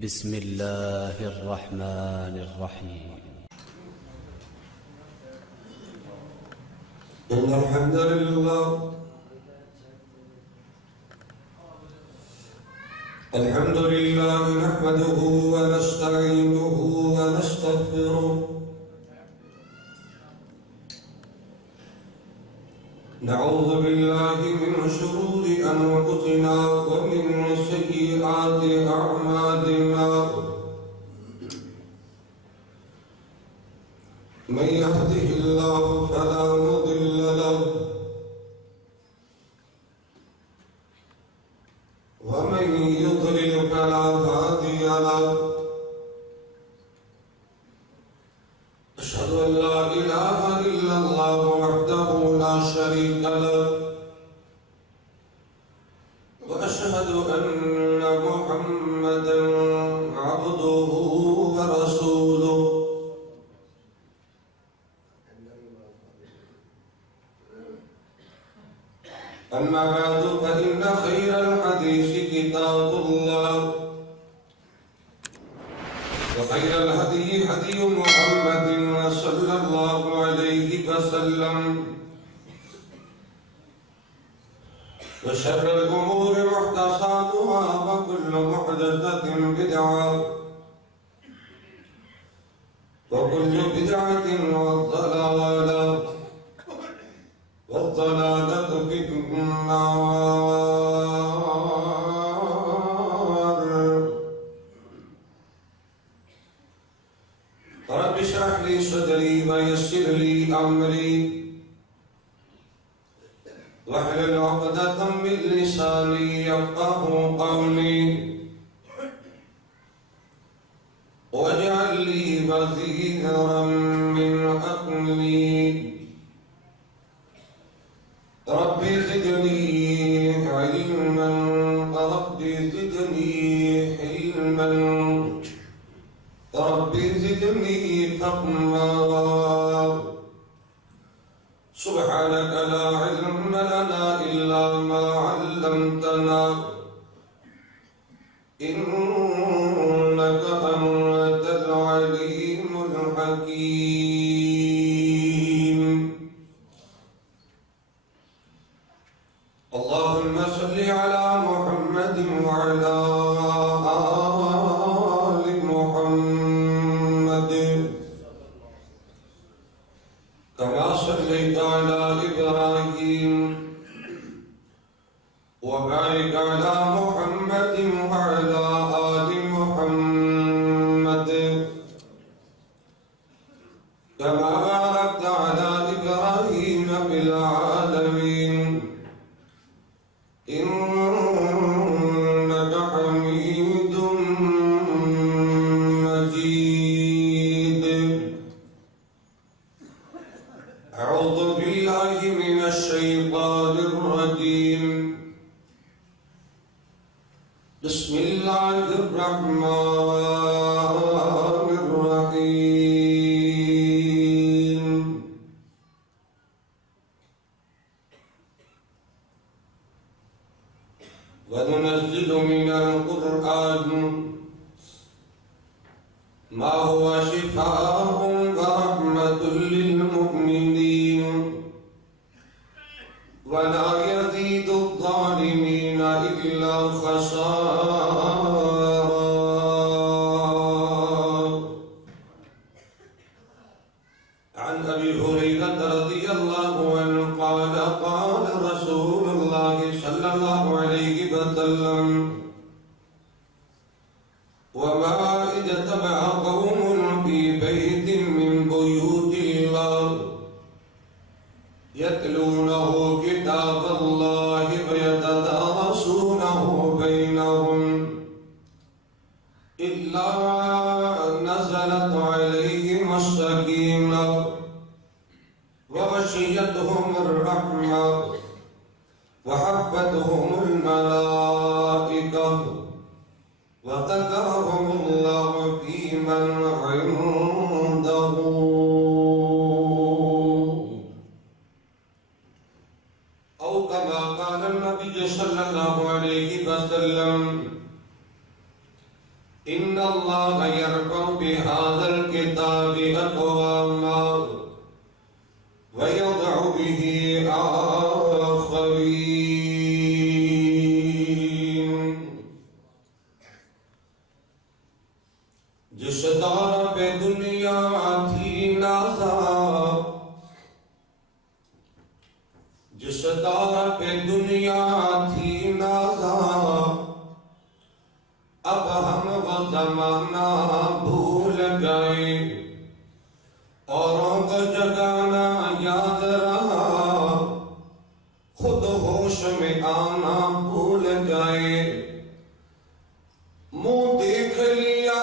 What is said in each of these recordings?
بسم الله الرحمن الرحيم. إن الحمد لله نحمده ونستعينه ونستغفره، نعوذ بالله من شرور أنفسنا ومن سيئات أعمالنا، من يهده الله فلا مضل له ومن يضلل فلا هادي له، أشهد أن لا إله إلا الله وحده لا شريك له، وأشهد أن محمدا عبده ورسوله. أما بعد فإن خير الحديث كتاب الله، وخير الهدي هدي محمد صلى الله عليه وسلم، وشر الأمور محدثاتها وكل محدثة بدعة، وكل بدعة ضلالة، والضلالة في النار. رب اشرح لي صدري ويسر لي أمري واحلل عقدة من لساني يفقهوا قولي، واجعل لي وزيرا من أهلي، ربي زدني علما، ربي زدني حلما، ربي زدني فهما. سبحانك لا علم لنا إلا ما علمتنا، إنك أنت العليم الحكيم. اللهم صل على محمد وعلى آل محمد كما صليت على إبراهيم، وبارك على محمد وعلى آل محمد كما باركت على إبراهيم في العالمين إنك حميد مجيد. أعوذ بالله من الشيطان الرجيم، بسم الله الرحمن الرحيم. وننزل من القرآن ما هو شفاء ورحمة للمؤمنين ولا يزيد الظالمين إلا خسارا. عن أبي هريرة رضي الله عنه قال قال رسول الله صلى الله عليه وسلم: وما اجتمع قوم في بيت من بيوت الله يتلونه كتاب الله ويتدارسونه بينهم إلا نزلت عليهم السكينة وغشيتهم الرحمة وحفتهم الملائكة وذكرهم الله في من عنده. أو كما قال النبي صلى الله عليه وسلم: إن الله يرفع بهذا الكتاب أقواما ويضع به آخرين. جس دور پہ دنیا تھی نازا، جس دور پہ دنیا تھی نازا، اب ہم وہ زمانہ بھول گئے، اوروں کو جگانا یاد رہا، خود ہوش میں آنا بھول گئے. منہ دیکھ لیا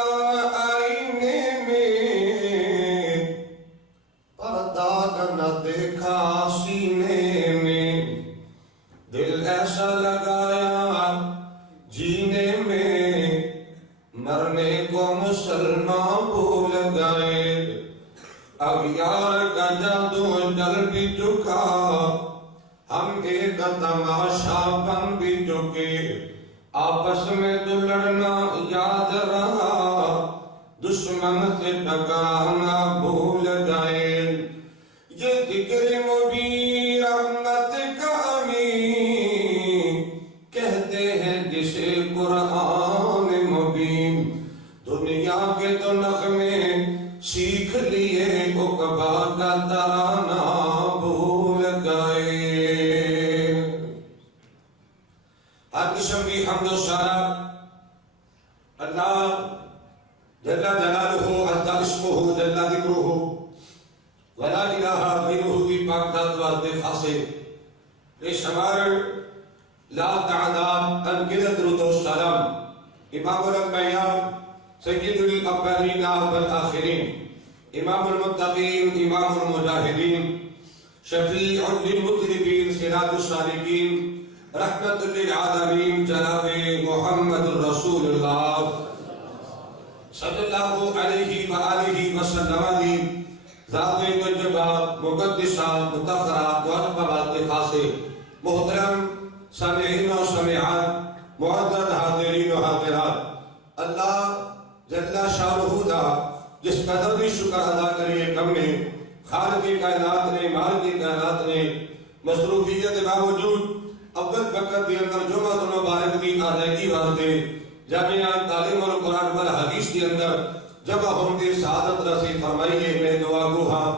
آئینے میں، پر داغ نہ دیکھا سینے میں. دل ایسا لگایا جینے میں، مرنے کو مسلمان بھول گئے. اب یار کا جادو جل بھی چکا، ہم ایک تماشا بن بھی چکے. آپس میں تو لڑنا یاد رہا، دشمن سے ٹکرانا بھول گئے. یہ ذکر مبین رحمت کا امین کہتے ہیں جسے قرآن مبین. دنیا کے تو نغمے سیکھ لیے، عقبہ کا ترانہ بھول گئے. ہر قسم کی حمد و ثنا اللہ جل جلالہ عز اسمہ جل ذکرہ ولا الہ غیرہ کی پاک ذات واسطے خاصے بے شمار لا تعداد انگنت درود و سلام امام الانبیاء سید الاولین والآخرین، امام المتقین، امام المجاہدین، شفیع للمذنبین، سراج السالکین، رحمت للعالمین، جناب محمد رسول اللہ صلی اللہ علیہ وآلہ وسلم دی ذات طیبہ مقدسہ مطہرہ معظمہ خاصے. محترم سامعین و سامعات، معزز حاضرین و حاضرات، اللہ جل شانہ دا جس قدر بھی شکر ادا کریے کم نے، خالق کائنات نے، مالک کائنات نے مصروفیت باوجود اول وقت کے اندر جمعہ مبارک کی ادائیگی واسطے جامعہ تعلیم القرآن والحدیث کے اندر جمع ہونے کی سعادت نصیب فرمائیے. میں دعا گو ہاں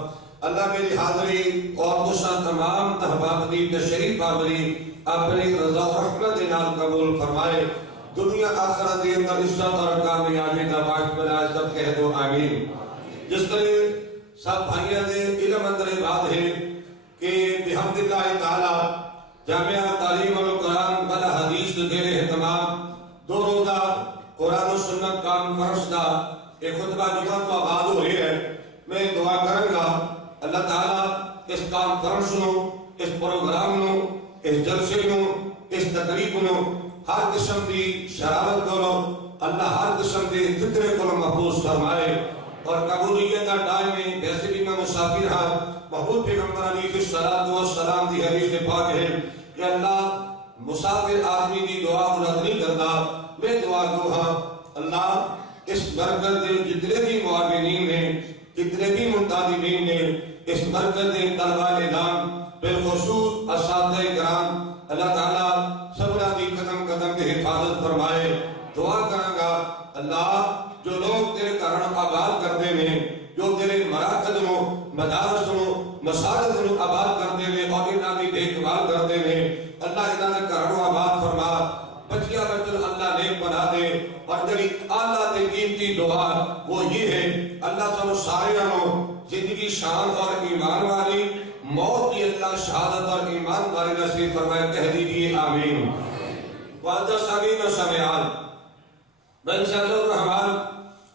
اللہ میری حاضری اور دوسرا تمام احباب کی تشریف آوری اپنی رضا و رحمت نال قبول فرمائے. دنیا آخرت کے اندر عزت اور کامیابی کا باعث بنائے. سب کہہ دو آمین. جس طرح سب بھائیوں نے علم اندر بات ہے کہ بحمد اللہ تعالی جامعہ تعلیم القرآن والحدیث کے اہتمام دو روزہ قرآن و سنت کانفرنس کا ایک خطبہ جمعہ تو آباد ہو رہی ہے. میں دعا کروں گا اللہ تعالیٰ اس کانفرنس نو، اس پروگرام نو، اس جلسے نو، اس تقریب نو ہر قسم کی شرارت کرو اللہ ہر قسم کے فطرے کو محفوظ فرمائے. اور قبولیت کا ٹائم میں ویسے بھی میں مسافر ہاں. محبوب پیغمبر علیہ السلام کی حدیث پاک ہے کہ اللہ مسافر آدمی کی دعا رد نہیں کرتا. میں دعا گو ہاں اللہ اس مرکز کے جتنے بھی معاونین ہیں، جتنے بھی منتظمین ہیں، اس مرکز کے طلباء نظام بالخصوص اساتذہ کرام، اللہ تعالیٰ سبنا کی قدم قدم کی حفاظت فرمائے. دعا کروں گا اللہ جو لوگ تیرے کرن آباد کرتے ہیں، جو تیرے مراکز نو، مدارس نو، مساجد نو آباد کرتے ہیں اور انہاں کی دیکھ بھال کرتے ہیں، اللہ انہاں نے کرن آباد فرما. بچیا بچل اللہ نیک بنا دے. اور جڑی اعلیٰ تے قیمتی دعا وہ یہ ہے اللہ سانو سارے نو زندگی شان اور ایمان والی، موت کی اللہ شہادت اور ایمان والی نصیب فرمائے. کہہ دیجیے آمین. وعدہ سامین و سامعات، میں انشاءاللہ الرحمن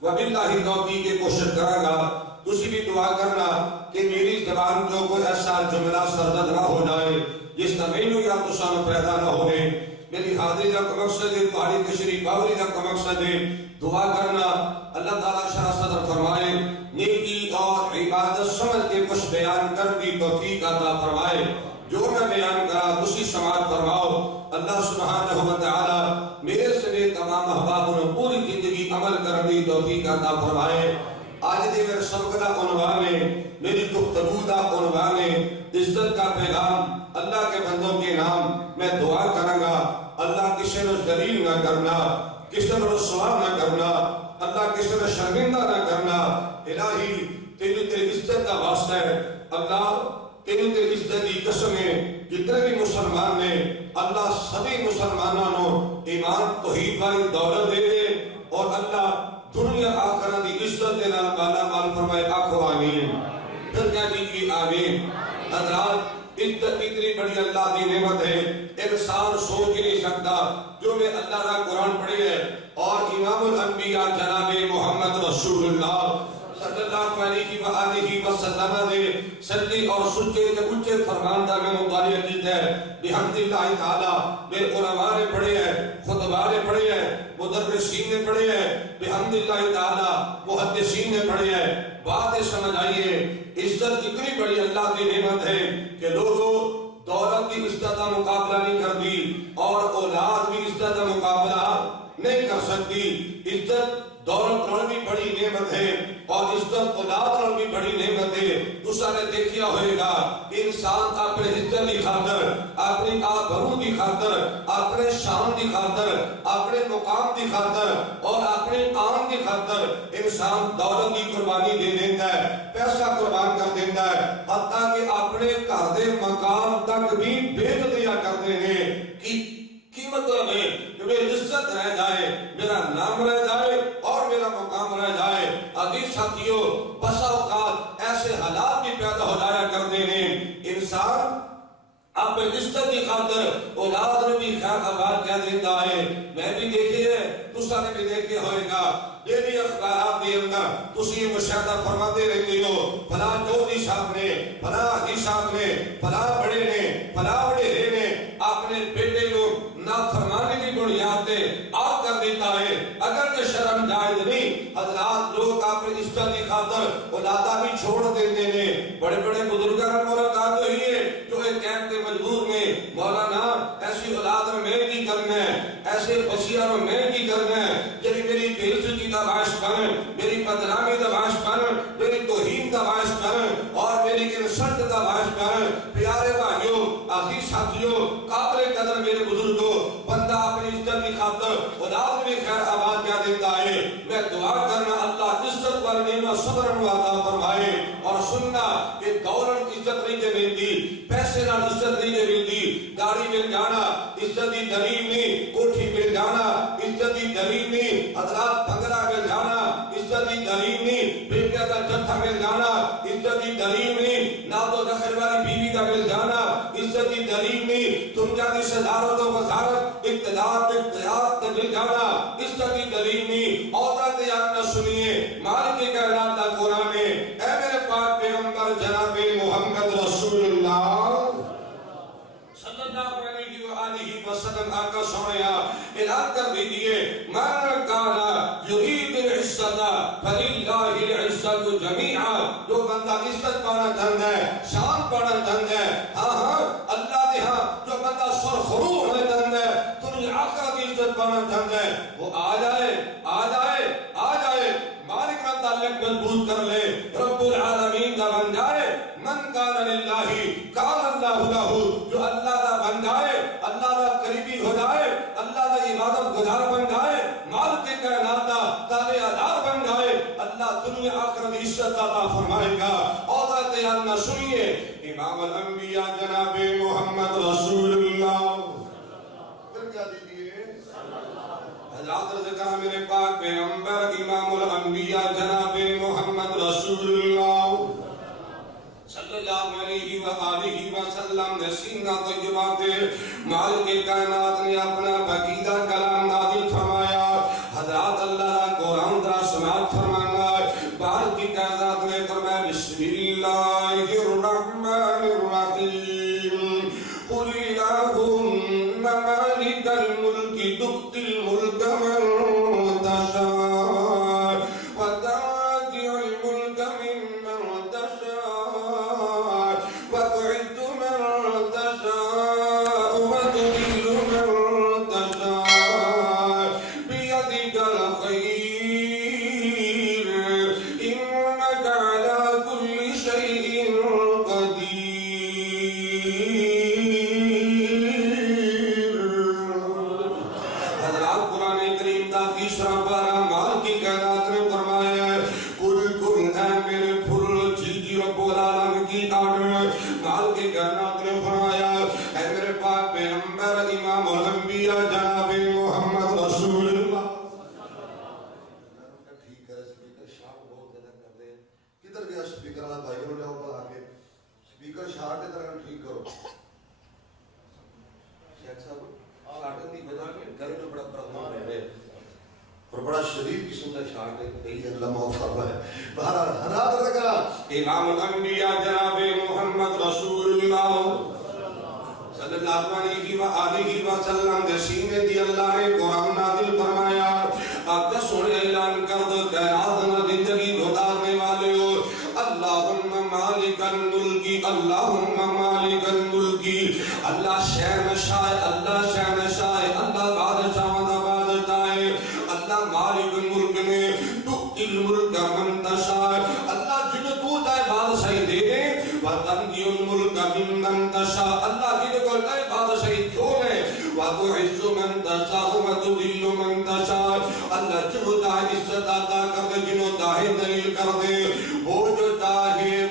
وباللہ توفیق کی کوشش کروں گا. تسی بھی دعا کرنا کہ میری زبان کو کوئی ایسا جملہ سرزد نہ ہو جائے جس کا مینو یا تسان پیدا نہ ہوئے. میری حاضری کا مقصد ہے، تمہاری تشریف آوری کا مقصد ہے دعا کرنا. اللہ تعالیٰ شرح صدر فرمائے، نیکی اور عبادت سمجھ کے کچھ بیان کر دی توفیق عطا فرمائے. جو میں بیان کرا اسی سماعت فرماؤ. اللہ سبحانہ و تعالی میرے سے تمام احباب نے پوری زندگی عمل عمل کرنے توفیق عطا فرمائے۔ آج دے میرے سبق دا عنوان ہے، میری گفتگو دا عنوان ہے عزت کا پیغام۔ اللہ کے بندوں کے نام میں دعا کروں گا، اللہ کسی نے ذلیل نہ کرنا، کسی نے رسوا نہ کرنا، اللہ کسی نے شرمندہ نہ کرنا۔ الہی تیری عزت کا واسطہ ہے، اللہ تیری عزت کی قسم ہے، جتنے بھی مسلمان نے اللہ سبھی مسلمانوں ایمان توحید والی دولت دے دے، اور اللہ دنیا آخرت کی عزت دے نال بالا مال فرمائے، آخو آمین۔ پھر کیا دیجیے آمین۔ حضرات عزت اتنی بڑی اللہ کی نعمت ہے، انسان سوچ نہیں سکتا۔ جو میں اللہ کا قرآن پڑھی ہے اور امام الانبیاء جناب محمد رسول اللہ صلی اللہ علیہ وآلہ وسلم دے سچے اور سچے تے اونچے فرمان دا میں مطالعہ کیتا ہے بحمد اللہ تعالی۔ میرے علماء نے پڑھے ہیں، خطباء نے پڑھے ہیں، مدرسین نے پڑھے ہیں، بحمد اللہ تعالی محدثین نے پڑھے ہیں۔ بات سمجھ آئیے، عزت اتنی بڑی اللہ کی نعمت ہے کہ لوگوں دولت کی عزت کا مقابلہ نہیں کرتی، اور اولاد بھی عزت کا مقابلہ نہیں کر سکتی۔ عزت دولت رول بھی بڑی نعمت ہے، اور عزت اولاد رول بھی بڑی نعمت ہے۔ دوسرا نے دیکھیا ہوئے گا کہ انسان اپنے عزت کی خاطر، اپنی آبرو کی خاطر، اپنے شان کی خاطر، اپنے مقام کی خاطر اور اپنے آن کی خاطر انسان دولت کی قربانی دے دیتا ہے، پیسہ قربان کر دیتا ہے، حتیٰ کہ اپنے گھر دے مقام تک بھی بیچ دیا کرتے ہیں کہ قیمتوں میں کہ میری عزت رہ جائے، میرا نام رہ جائے اور میرا مقام رہ جائے۔ عزیز ساتھیوں، بسا اوقات ایسے حالات بھی پیدا ہو جایا کرتے ہیں، انسان اپنے عزت کی خاطر اولاد میں بھی خیر آباد کہہ دیتا ہے۔ میں بھی دیکھیے، دوسرا نے بھی دیکھے ہوئے گا، یہ بھی اخبارات کے اندر تسی مشاہدہ فرماتے رہتے ہو، فلاں چودھری صاحب نے، فلاں حاجی صاحب نے، فلاں بڑے نے، فلاں وڈیرے نے اپنے بیٹے کو نافرمانی کی بنیاد پہ آگ کر دیتا ہے۔ اگر کہ شرم جائز نہیں، حضرات لوگ اپنی عزت کی خاطر اولادہ بھی چھوڑ دیتے ہیں۔ بڑے بڑے بزرگوں نے ملاقات ہوئی ہے جو ایک کہتے مجبور میں، مولانا ایسی اولاد میں کی کرنا ہے، ایسے بچیاں میں کی کرنا ہے جنہی میری بےعزتی کا باعث بنیں، میری بدنامی کا باعث بنیں، میری توہین کا باعث بنیں اور میری انسلٹ کا باعث بنیں۔ پیارے بھائیوں، عزیز ساتھیوں، قابل قدر میرے بزرگوں، بندہ اپنی عزت کی خاطر اولاد میں خیر آباد کیا دیتا ہے۔ میں دعا کرنا اللہ عزت پر نعمت صبر عطا فرمائے، اور سننا کہ دولت عزت نہیں دے ملتی، پیسے نال عزت نہیں دے ملتی، گاڑی مل جانا عزت کی دلیل نہیں، کوٹھی مل جانا عزت کی دلیل نہیں، حضرات بنگلہ مل جانا عزت کی دلیل نہیں، بیٹے کا جتھا مل جانا عزت کی دلیل نہیں، نہ تو نخل والی بیوی کا مل جانا عزت کی دلیل نہیں، دنیا کی صدارت و وزارت اقتدار اختیار تک مل جانا عزت کی دلیل نہیں۔ عورت یاد نہ سنیے، مالک کائنات کا قرآن ہے، اے میرے پاک پیغمبر جناب محمد رسول اللہ صلی اللہ علیہ وآلہ وسلم آقا سویا اعلان کر دیجئے، من کانا یرید العزت فللہ العزت جمیعا۔ جو بندہ عزت پانا چاہتا ہے، شان پانا چاہتا ہے، ہاں اللہ دے ہاں جو بندہ سرخرو ہونا چاہتا ہے، دنیا آخرت کی عزت پانا چاہتا ہے، وہ آ جائے آ جائے آ جائے، مالک کا تعلق مضبوط کر لے، رب العالمین کا بن جائے۔ من کان للہ کان اللہ لہ، جو اللہ کا بن جائے، اللہ کا قریبی ہو جائے، اللہ کا عبادت گزار بن جائے، مالک کائنات کا تابع دار بن جائے، اللہ دنیا آخرت عزت عطا فرمائے گا۔ عورت نہ سنیے، امام الانبیاء جناب محمد رسول اللہ پھر کیا دیجئے حضرات ذکر میرے پاک پیغمبر امام الانبیاء جناب محمد رسول اللہ صلی اللہ علیہ وآلہ وسلم نے سینہ طیبہ دے مالک کائنات نے اپنا بقیدہ کلام نازل فرمایا۔ حضرات اللہ قرآن درہ سماعت فرمانا، بار کی کائنات نے فرمایا بسم اللہ الرحمن الرحیم، قل اللہم مالک الملک تؤتی الملک من تشاء وتنزع الملک ممن تشاء وتعز من تشاء وتذل من کا شارٹ ہے کئی اللہ معاف فرمائے بہرحال حالات لگا امام الانبیاء جناب محمد رسول اللہ صلی اللہ علیہ وآلہ وسلم کے سینے دی اللہ نے قرآن نازل فرمایا اب کا سنے اعلان کر دو کائنات نہ زندگی گزارنے والے ہو اللہم مالک الملکی اللہم مالک الملکی اللہ شہنشاہ اللہ شہنشاہ اللہ بادشاہ دا بادشاہ اللہ مالک الملک نے تؤتی الملک من تشاء اللہ جن تو چاہے بادشاہی دے دے وَتَنْزِعُ الْمُلْكَ مِمَّنْ تَشَاءُ اللہ جن کو چاہے بادشاہی چھوڑے وَتُعِزُّ مَنْ تَشَاءُ وَتُذِلُّ مَنْ تَشَاءُ اللہ جو چاہے عزت عطا کر دے جنہوں چاہے ذلیل کر دے وہ جو چاہے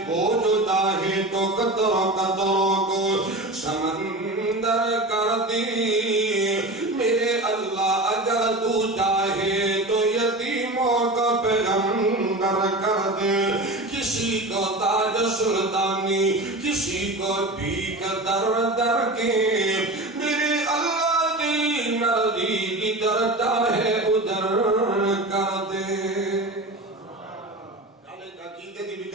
تو قطروں کو سمندر کر دی میرے اللہ اگر تو چاہے تو یتیموں کا پیغمبر کر دے کسی کو تاج سلطانی کسی کو بھیک در در کے میرے اللہ کی مرضی جدھر چاہے ادھر کر دے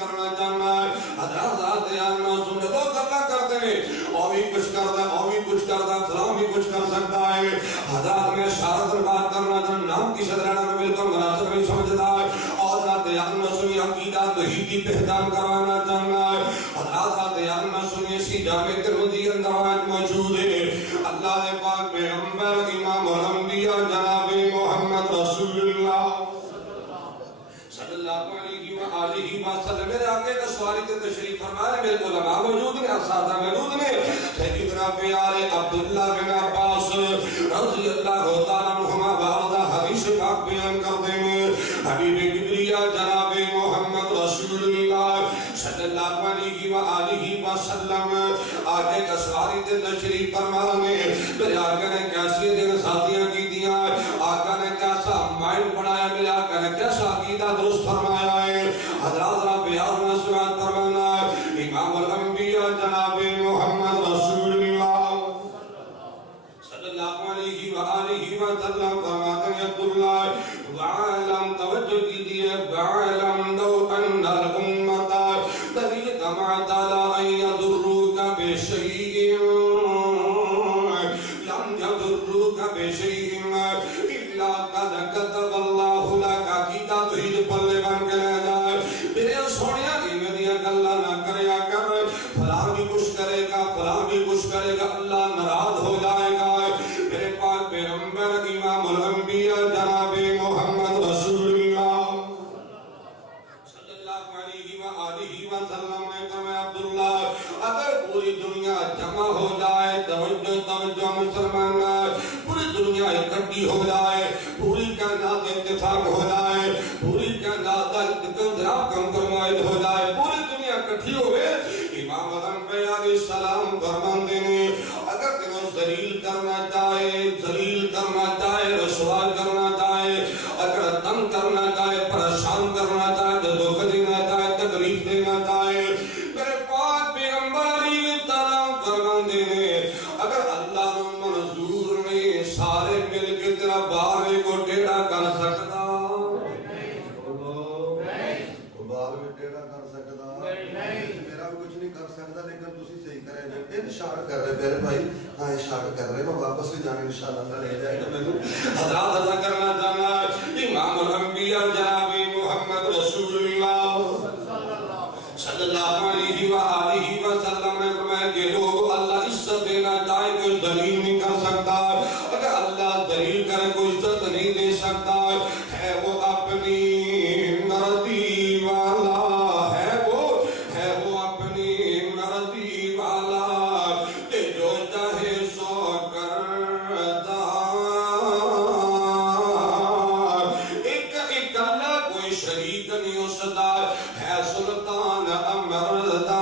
کرنا چاہنا ہے حضرات یارنا سنے لوگ اللہ کرتے ہیں اور بھی کچھ کرتا ہے اور بھی کچھ کرتا ہے فلاں بھی کچھ کر سکتا ہے حضرات میں شارت پر بات کرنا چاہنا نام کی صدرانہ میں بالکل مناسب نہیں سمجھتا ہے اور حضرات یارنا سنی عقیدہ توحیدی پہچان کروانا چاہنا ہے حضرات یارنا سنی اسی جامع ترمذی اندر موجود ہے اللہ نے پاک پیغمبر امام الانبیاء جناب محمد رسول اللہ صلی اللہ علیہ وآلہ وسلم میرے آگے کا سوالی تے تشریف فرمائے میرے علماء موجود ہیں اساتذہ موجود ہیں سیدنا پیارے عبداللہ بن عباس رضی اللہ تعالیٰ عنہما بارضہ حدیث پاک بیان کرتے ہیں حبیب کبریہ جناب محمد رسول اللہ صلی اللہ علیہ وآلہ وسلم آگے کا سوالی تے تشریف فرمائے میرے آگے نے کیسی دن ساتھیاں کی دیا آگے نے کیسا مائنڈ بڑھایا میرے آگے نے کیسا عقیدہ درست فرمایا ہے حضرات رب بیار میں سوات فرمانا ہے امام الانبیاء جناب محمد رسول اللہ صلی اللہ علیہ وآلہ وسلم فرماتے ہیں عبداللہ وعالم توجہ کیجئے وعالم دو ان الامتا تبیت معتالا ان یدروک بشیئن لم یدروک بشیئن الا قد کتب اللہ لکا کیتا توحید پلے بن کے لے جائے میرے سونیا کی میرے گلہ نہ کریا کر فلاں بھی کچھ کرے گا فلاں بھی کچھ کرے گا اللہ ناراض ہو جائے گا میرے پاک پیغمبر امام الانبیاء جناب محمد رسول اللہ صلی اللہ علیہ وآلہ وسلم نے فرمایا عبداللہ اگر پوری دنیا جمع ہو جائے توجہ مسلمان پوری دنیا اکٹھی ہو جائے پوری کائنات اتفاق ہو جائے پوری کائنات انتظام کمپرمائز ہو جائے پوری دنیا اکٹھی ہوئے امام الانبیاء علیہ السلام فرماتے ہیں اگر تمہیں ذلیل کرنا چاہے رسوا کرنا چاہے اگر تنگ کرنا چاہے پریشان کرنا چاہے دھوکہ دینا چاہے تکلیف دینا چاہے میرے پاک پیغمبر علیہ السلام فرماتے ہیں اگر اللہ نے منظور میں سارے مل کے تیرا بارے کو ٹیڑا کر سکتا بار میں ٹیڑا کر سکتا میرا بھی کچھ نہیں کر سکتا لیکن تسی صحیح کریں جو اشارہ کر رہے میرے بھائی ہاں اشارہ کر رہے میں واپس بھی جانے انشاءاللہ لے جائے گا میں حضرات ادا کرنا چاہنا امام الانبیاء جناب محمد رسول اللہ صلی اللہ علیہ وآلہ وسلم نے فرمایا کہ لوگ اللہ عزت دینا چاہے کوئی دلیل نہیں کر سکتا اگر اللہ دلیل کرے کوئی عزت نہیں دے سکتا ہے وہ اپنی مرضی والا ہے وہ اپنی مرضی والا کہ جو چاہے سو کرتا ایک اللہ کوئی شریک نہیں ہو سکتا ہے سلطان امردا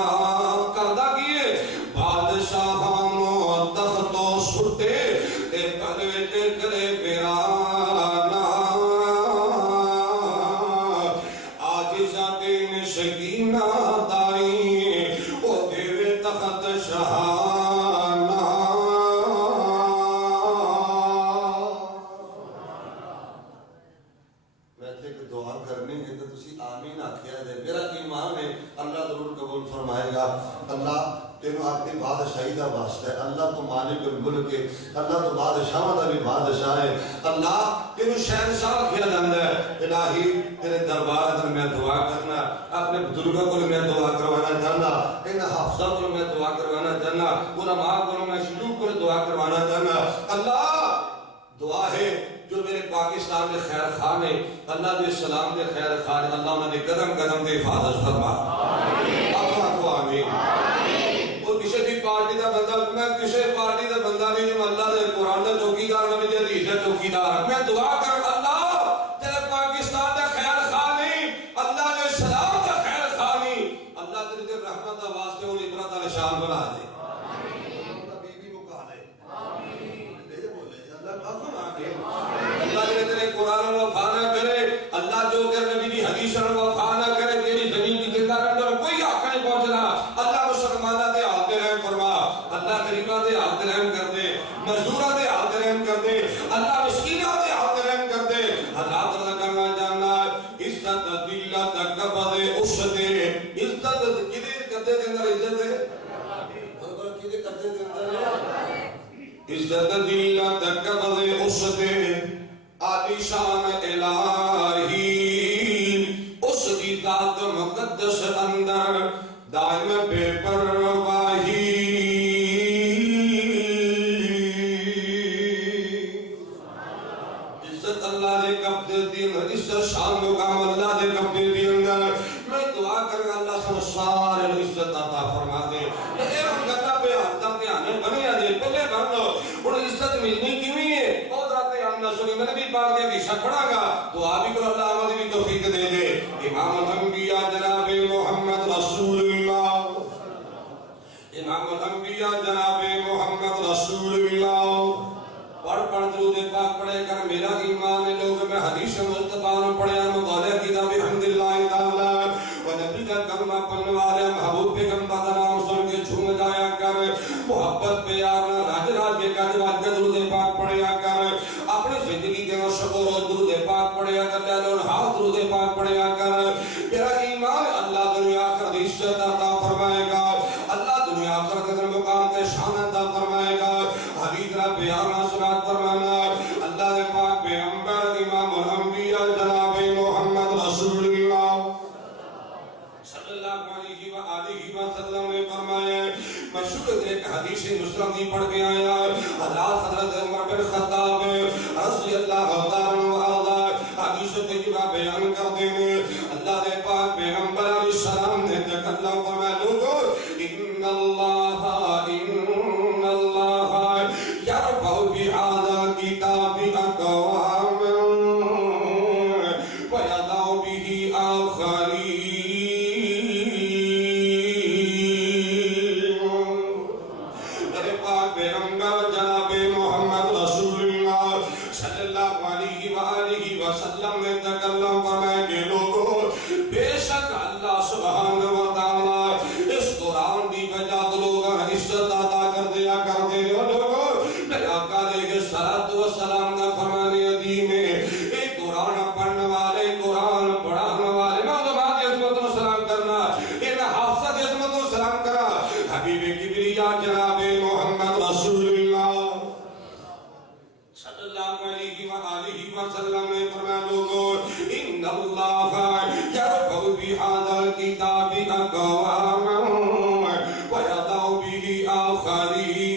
کردہ کیے بادشاہانوں تخت و ستے تے پلوٹ کرے پیرانا آج ذاتین شکینہ دائی او دیوے تخت شہانہ میں تھے دعا کرنی ہے تو تسی آمین آکھیا جائے. میرا ایمان ہے اللہ ضرور قبول فرمائے گا. اللہ تینوں اپنی بادشاہی دا واسطہ ہے. اللہ تو مالک الملک ہے, اللہ تو بادشاہاں دا بھی بادشاہ ہے. اللہ تینوں شہنشاہ کیا جاندہ ہے. الہی تیرے دربار اندر میں دعا کرنا, اپنے بزرگوں کو میں دعا کروانا چاہنا, ان حافظوں کو میں دعا کروانا چاہنا, علماء کو میں شیوخ کو دعا کروانا چاہنا. اللہ دعا ہے جو میرے پاکستان کے خیر خان ہے, اللہ دے سلام دے خیر خان, اللہ انہوں نے قدم قدم دے حفاظت فرما. اللہ کو آمین. وہ کسی بھی پارٹی دا بندہ, میں کسی پارٹی دا بندہ نہیں, جو اللہ دے قرآن دا چوکیدار, نبی دے حدیث دا چوکیدار. میں دعا کر اللہ تیرے پاکستان دا خیر خان نہیں, اللہ دے سلام دا خیر خان نہیں, اللہ تیرے دے رحمت دا واسطے انہیں عبرت دا نشان بنا دے. اللہ تیرے قرآن وفا نہ کرے, اللہ جو کر نبی دی حدیث وفا نہ کرے, تیری زمین کی زندہ رہنے کوئی حق نہیں پہنچنا. اللہ مسلمانہ دے حال دے رحم فرما, اللہ غریبہ دے حال دے رحم کر دے, مزدورہ دے حال دے رحم کر دے, اللہ مسکینہ دے حال دے رحم کر دے. اللہ تعالیٰ کرنا جاننا عزت دلہ تک قبض عشت, عزت کدھے قبضے دے اندر عزت ہے, کدھے قبضے دے اندر ہے عزت دلہ تک قبض عشت, عالی شان الہی اس کی ذات مقدس اندر دائم بے پرواہی. عزت اللہ دے قبضے دی اندر, عزت شان مقام اللہ دے قبضے دی اندر. میں دعا کریں اللہ سن سارے عزت عطا فرما دے. اے ہم گتا پہ حدہ کے آنے بنی آدھے پلے بھر لو, اور عزت ملنی کیوئی ہے بہت راتے ہم نہ سنی. میں نے بھی پاک دے حدیثہ پڑھا گا تو آپ بھی کرو اللہ آمد بھی توفیق دے دے. امام الانبیاء جناب محمد رسول اللہ, امام الانبیاء جناب محمد رسول اللہ. پڑھ درود پاک پڑھے کر میرا ایمان ہے لوگ, میں حدیث مصطفیٰ نے پڑھیا مطالعہ کتاب حمدللہ تعالی, و نبی کا کلمہ پڑھنے والے محبوب پیغمبر کا نام سن کے جھوم جایا کر, محبت پیار راج راج کے کاج واج کے درود پاک پڑھیا کر, اپنی زندگی کے شکر و درود پاک پڑھیا کر, لہلون ہاتھ درود پاک پڑھیا کر. میرا ایمان اللہ دنیا آخرت عزت عطا فرمائے گا, اللہ دنیا آخرت کے مقام تے شان عطا فرمائے گا. حدیث را بیان سنات فرمانا, اللہ نے پاک پیغمبر امام الانبیاء جناب محمد رسول اللہ صلی اللہ علیہ وآلہ وسلم نے فرمایا. مشہور ایک حدیث مسلم کی پڑھ کے آیا, حضرت عمر بن خطاب رضی اللہ عنہ وارضا حدیث تجربہ بیان کرتے ہیں. اللہ نے پاک پیغمبر علیہ السلام نے تکلم فرمایا, لوگو ان اللہ یرفع بہذا الکتاب اقواما ویضع به آخرین. میرے پاک پیغمبر جناب محمد رسول اللہ صلی اللہ علیہ وآلہ وسلم نے تکلم فرمایا کہ لوگوں بے شک اللہ سبحانہ وتعالی اس قرآن کی وجہ لوگ عزت عطا کر دیا کرتے ہیں. لوگوں میرے آقا علیہ الصلوۃ والسلام نے فرمایا دین ہے قرآن پڑھنے والے, قرآن پڑھانے والے, معلومات عظمت و سلام کرنا, ان حافظت عظمت و سلام کرنا. حبیب کبریا جناب محمد رسول اللہ صلی اللہ علیہ وآلہ وسلم نے فرمایا لوگوں ان اللہ یرفع بہذا الکتاب اقواما ویضع به آخرین.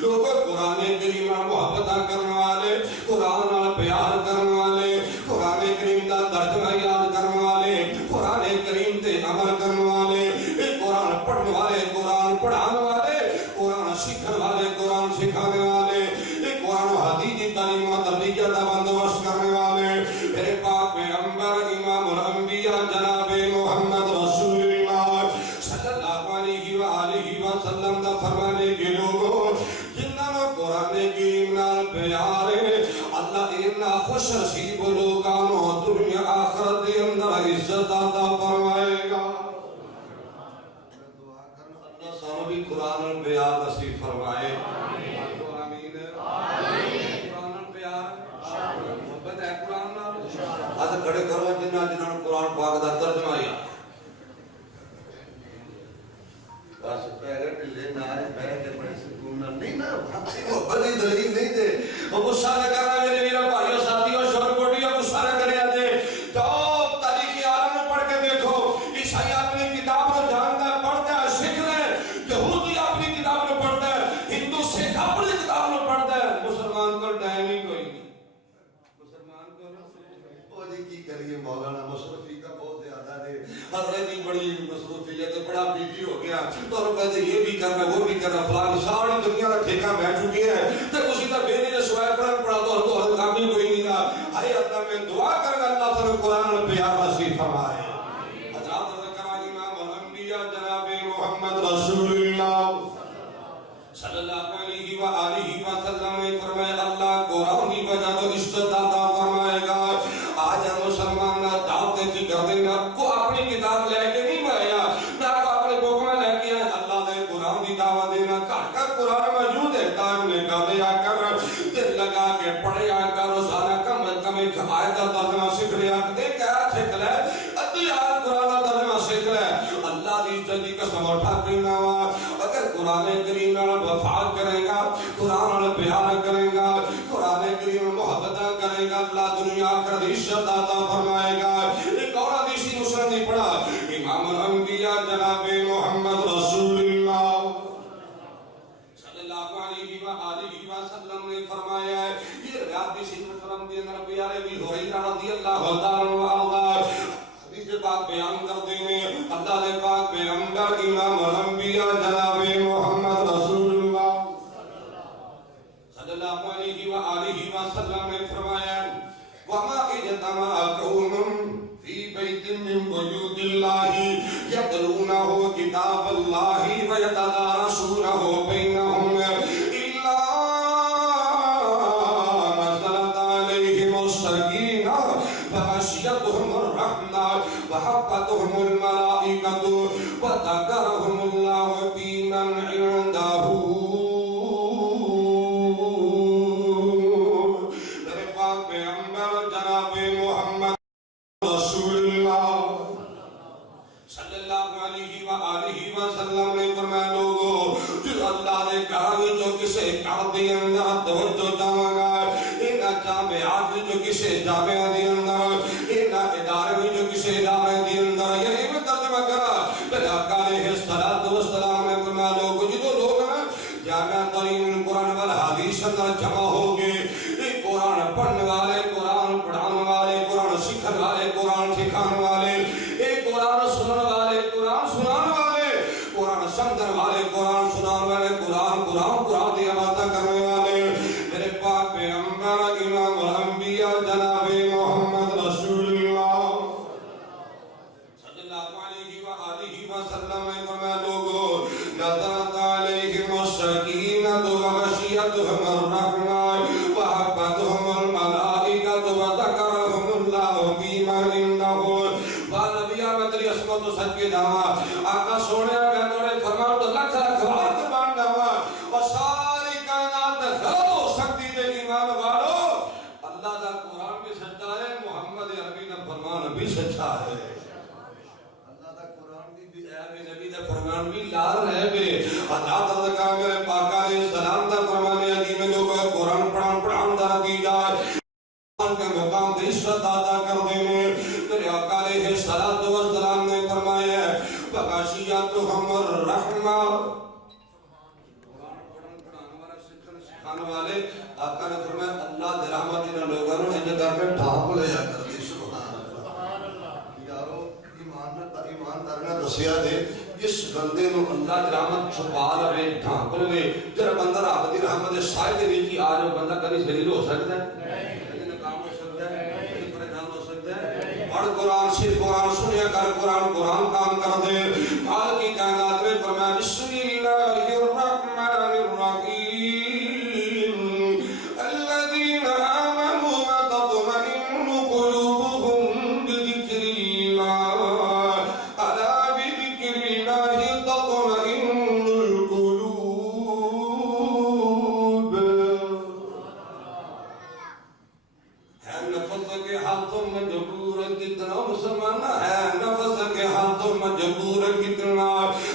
لوگوں قرآن کریم محبت کرنے والے, قرآن پیار کرنے والے, قرآن کریم کا ترجمہ یاد کرنے والے, قرآن کریم تے عمل کرنے والے, قرآن پڑھنے والے, قرآن پڑھانے والے, قرآن سیکھنے والے, قرآن سکھانے والے, قرآن حدیث کی تعلیم و تربیت کا بندوبست کرنے والے. میرے پاک پیغمبر امام الانبیاء جناب محمد رسول اللہ صلی اللہ علیہ وآلہ وسلم کا فرمانے کے لوگوں جنہوں قرآن کریم نال پیار ہے, اللہ انہا خوش نصیب لوگانوں دنیا آخرت کے اندر عزت عطا فرمائے گا. اللہ سانو بھی قرآن پیار نصیب فرمائے. آمین. قرآن پیار محبت ہے, قرآن جی کی کریے مولانا مصروفی کا بہت زیادہ ہے حضرت کی بڑی مصروفیت بڑا بیجی ہو گیا تو کہتے یہ بھی کرنا وہ بھی کرنا فلان ساری دنیا کا ٹھیکہ بیٹھ چکی ہے تو اسی طرح بے نے سوائے پڑھا تو ہر کام ہی کوئی نہیں تھا ہائے اللہ میں دعا کر کے اللہ تعالی قرآن پیار نصیب فرمائے حضرات ذکر امام الانبیاء جناب محمد رسول اللہ صلی اللہ علیہ وآلہ وسلم نے فرمایا اللہ قرآن کی وجہ تو استطاعت فرمائے گا آج مسلمان دعوت کی کر دینا کو اپنی کتاب لے کے نہیں آیا نہ کو اپنے بک میں لے کے آیا اللہ نے قرآن کی دعوت دینا کہا قرآن موجود ہے ٹائم نکالیا کر دل لگا کے پڑھیا کر روزانہ کم از کم ایک آیت کا ترجمہ سیکھ لیا ایک آیت سیکھ لے ادھی آیت قرآن کا ترجمہ سیکھ لے اللہ کی عزت کی قسم اٹھا کے نہ اگر قرآن کریم نال وفا کرے گا قرآن نال بیان کرے گا قرآن کریم محبت کرے گا اللہ دنیا آخرت عزت عطا فرمائے گا ایک اور حدیث مسلم نے پڑھا امام الانبیاء جناب محمد رسول اللہ صلی اللہ علیہ وآلہ وسلم نے فرمایا ہے یہ روایت بھی صحیح مسلم کے اندر پیارے بھی ہریرہ رضی اللہ تعالی عنہ حدیث پاک بیان کر دینے اللہ نے پاک پیغمبر امام الانبیاء جناب محمد رسول اللہ صلی اللہ علیہ وآلہ وسلم نے فرمایا وَمَا اِجْتَمَعَ قَوْمٌ فِي بَيْتٍ مِّن بُيُوتِ اللَّهِ يَتْلُونَهُ كِتَابَ اللَّهِ وَيَتَدَارَسُونَهُ بَيْنَهُمْ إِلَّا نَزَلَتْ عَلَيْهِمُ السَّكِينَةُ فَغَشِيَتْهُمُ الرَّحْمَةُ وَحَفَّتْهُمُ الْمَلَائِكَةُ وَذَكَرَهُمُ اللَّهُ فِي مَنْ عِندَهُ وسلم نے فرمایا لوگو جو اللہ نے کہا جو کسے کہا دی اندر توجہ جاؤں گا اینا جامعات جو کسے جامعہ دی اندر اینا ادارے میں جو کسے ادارے دی اندر یہی میں ترجمہ کرا پھر آقا علیہ السلام نے فرمایا لوگو جو لوگ ہیں جامعہ ترین قرآن والحدیث اندر جمع ہوگے ایک قرآن پڑھنے والے قرآن پڑھانے والے قرآن سکھانے والے قرآن سکھانے والے ایک قرآن سننے والے قرآن سنانے والے قرآن سمجھن والے قرآن سنان والے قرآن دیا باتیں کرنے والے میرے پاک پیغمبر امام الانبیاء جناب محمد رسول اللہ صلی اللہ علیہ وآلہ وسلم نے فرمایا لوگو نزلت علیہم السکینۃ وغشیتہم الرحمۃ وحفتہم الملائکۃ وذکرہم اللہ فی من عندہ نبیہ میں تیری عصمت و صدقے جاوا آقا سونے میں توڑے فرماؤ تو لکھ رکھوار قربان جاوا اور ساری کائنات غلط ہو سکتی دے ایمان والو اللہ دا قرآن بھی سچا ہے محمد عربی دا فرمان بھی سچا ہے اللہ دا قرآن بھی اے نبی دا فرمان بھی لال ہے بے اللہ تعالیٰ کا میرے پاکہ علیہ السلام دا فرمان علی میں لوگ قرآن پڑھان دا دی جائے قرآن کے مقام دے عزت عطا کر دینے میرے آقا علیہ السلام نے فرمایا فغشیتہم الرحمہ قرآن پڑھانے والے سکھانے والے آقا نے فرمایا اللہ دے رحمت انہاں لوگوں نے انہیں در میں ڈھانپ لے جا کر دی سبحان اللہ یارو ایماندار نے دسیا دے اس بندے نو اللہ دی رحمت چھپا لے ڈھانپ لے جڑا بندہ رب دی رحمت دے سائے دے وچ آ جو بندہ کبھی ذلیل ہو سکتا ہے پڑھ قرآن صرف قرآن سنیا کر قرآن کام کر دے حال کی کائنات میں فرمایا بسم اللہ الرحمن الرحیم الذین آمنوا وتطمئن قلوبهم بذکر اللہ الا بذکر اللہ تطمئن القلوب ہے نفس کے ہاتھوں میں کتنا مسلمان ہے نفس کے ہاتھوں مجبور کتنا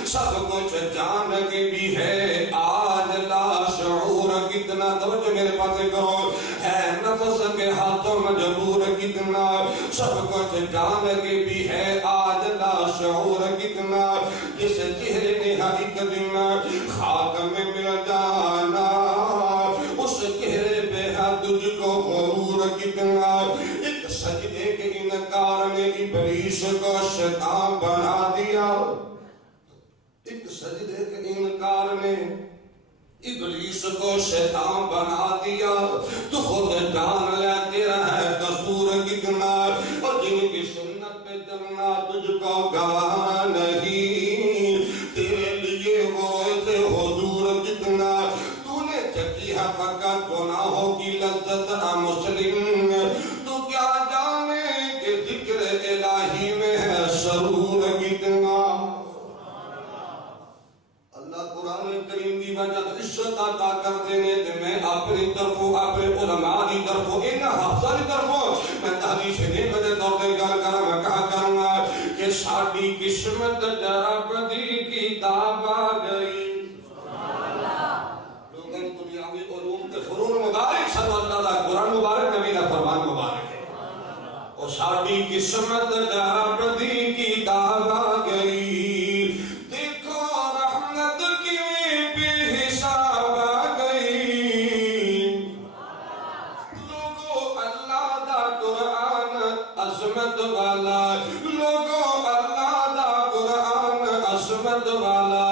سب کچھ جان کے بھی ہے آج لا شعور کتنا توجہ میرے پاس کرو ہے نفس کے ہاتھوں مجبور کتنا سب کچھ جان کے بھی ہے آج لا شعور کتنا جس چہرے نے ہر ایک دن خاک میں مل جانا اس چہرے پہ ہے تجھ کو غرور کتنا ایک سجدے کے انکار نے ابلیس کو شیطان بنا دیا. ایک سجدے کے انکار نے ابلیس کو شیطان بنا دیا. تو خود جان لے تیرا ہے قصور کتنا اور جن کی سنت پہ چلنا تجھ کو گوارا نہیں. تیرے لیے وہ تھے حضور کتنا. تو نے چکی ہے فقط گناہوں کی لذت مسلم. تو کیا جانے کہ ذکر الہی میں ہے سرور کتنا. اللہ قرآن کریم کی وجہ عزت عطا کر دینے کہ میں اپنی طرفوں اپنے علماء کی طرفوں ان حافظہ کی طرفوں میں حدیث نہیں بجے طور پر گل کرا. میں کہا کروں گا کہ ساڈی قسمت رب دی کتاب آ گئی. لوگوں دنیاوی علوم کے فنون مبارک سب اللہ دا قرآن مبارک نبی دا فرمان مبارک ہے. اور ساڈی قسمت رب دی کتاب آ گئی. عظمت والا لوگوں اللہ دا قرآن عظمت والا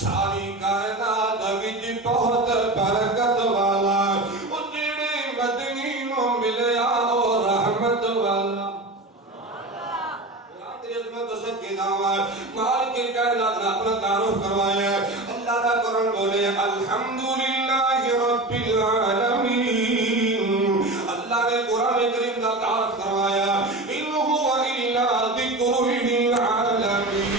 ساری کائنات وچ بہت برکت والا او جڑے مدنی نو ملیا او رحمت والا. مال کے کائنات نے اپنا تعارف کروایا. اللہ کا قرآن بولے الحمدللہ رب العالمین. اللہ نے قرآن کریم کا تعارف کروایا ان هو الا ذکر للعالمین.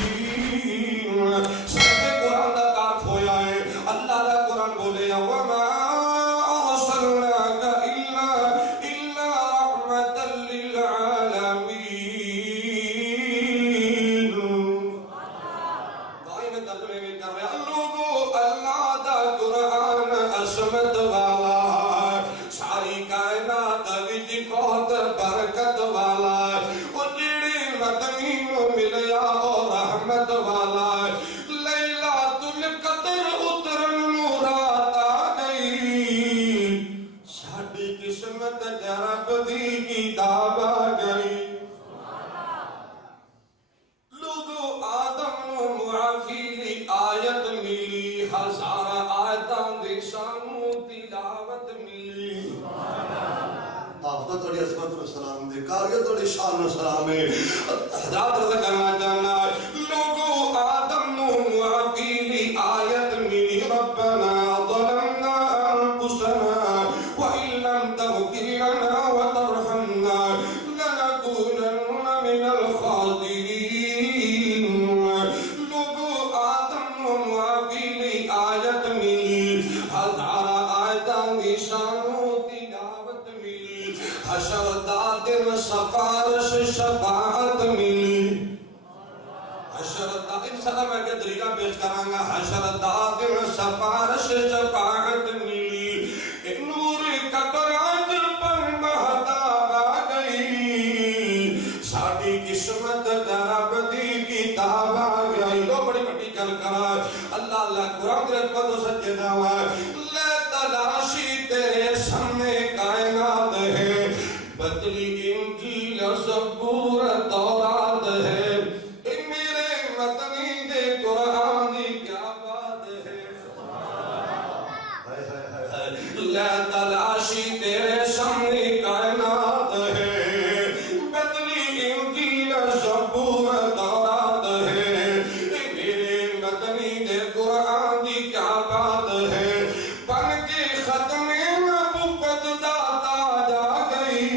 سب قرآن کا تعارف ہویا ہے. اللہ کا قرآن بولے وما ارسلناک الا رحمتا للعالمین. عظمت والا ساری کائنات وچ بہت برکت والا او جڑی مدنی نو ملیا او رحمت والا. لیلۃ القدر اترن نو رات آ گئی. ساڈی قسمت رب دی کتاب آ گئی. لوگوں آدم نو معافی دی آیت ملی. ہزار آیتاں دی سانو تلاوت ملی. آپ تو عظمت و سلام دے کاریہ توڑی شان و سلام ہے. حضرات رضا کرنا چاہنا لوگوں آدم نو معافی دی آیت ملی. ربنا ظلمنا انفسنا وإن لم تغفر لنا وترحمنا لنكونن من الخاسرين. لوگوں آدم نو معافی دی آیت ملی. ہزار آیتاں دی شانو تلاوت ملی. حشر دا دن سفارش شفاعت ملی. حشر دا انسان میں کہ طریقہ پیش کرانگا. حشر دا دن سفارش شفاعت ملی. نور قبر آج پر مہتاب آ گئی. ساڑی قسمت رب دی کتاب آ گئی. لو بڑی بڑی گل کرا. اللہ اللہ قرآن کی رحمت و سچے دعویٰ. لے تلاشی تیرے سامنے کائنات ہے. بدلی انجیل زبور تورات ہے. میرے مدنی دے قرآن کی کیا بات ہے. لے تلاشی تیرے سامنے کائنات ہے. بدلی انجیل زبور تورات ہے. میرے مدنی دے قرآن کی کیا بات ہے. بن کے ختم نبوت دا تاج آ گئی.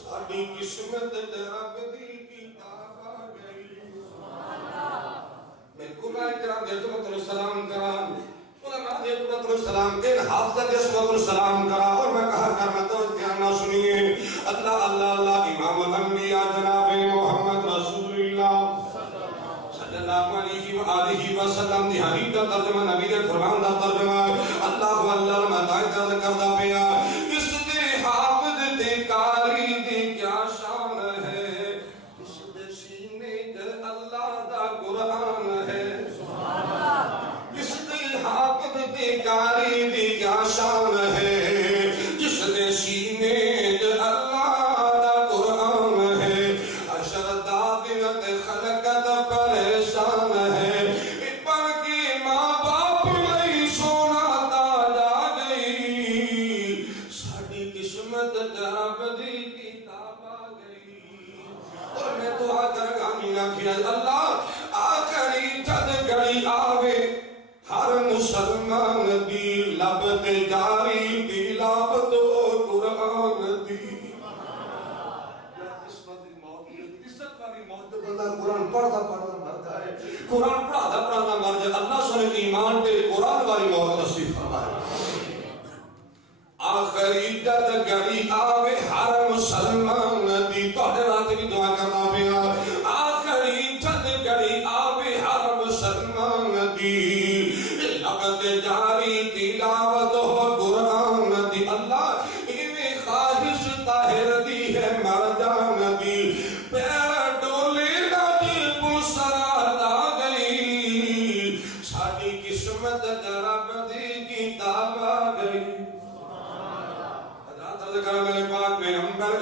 ساڈی قسمت رب دی کتاب آ گئی. میں علماء کرام دے عظمت و سلام کرا. علماء دے عظمت و سلام دے حافظ دے عظمت و سلام کرا. اور میں کہا کرنا تو دھیان نہ سنیے. اللہ اللہ اللہ امام الانبیاء جناب محمد رسول اللہ صلی اللہ علیہ وآلہ وسلم دی حدیث کا ترجمہ نبی دے فرمان دا ترجمہ. اللہ اللہ مدائد کردا پیا. اس دے حافظ دے کاری دی کیا شان ہے. اس دے سینے تے اللہ دا قرآن ہے. اس دے حافظ دے کاری دی کیا شان ہے. جس دے سینے تے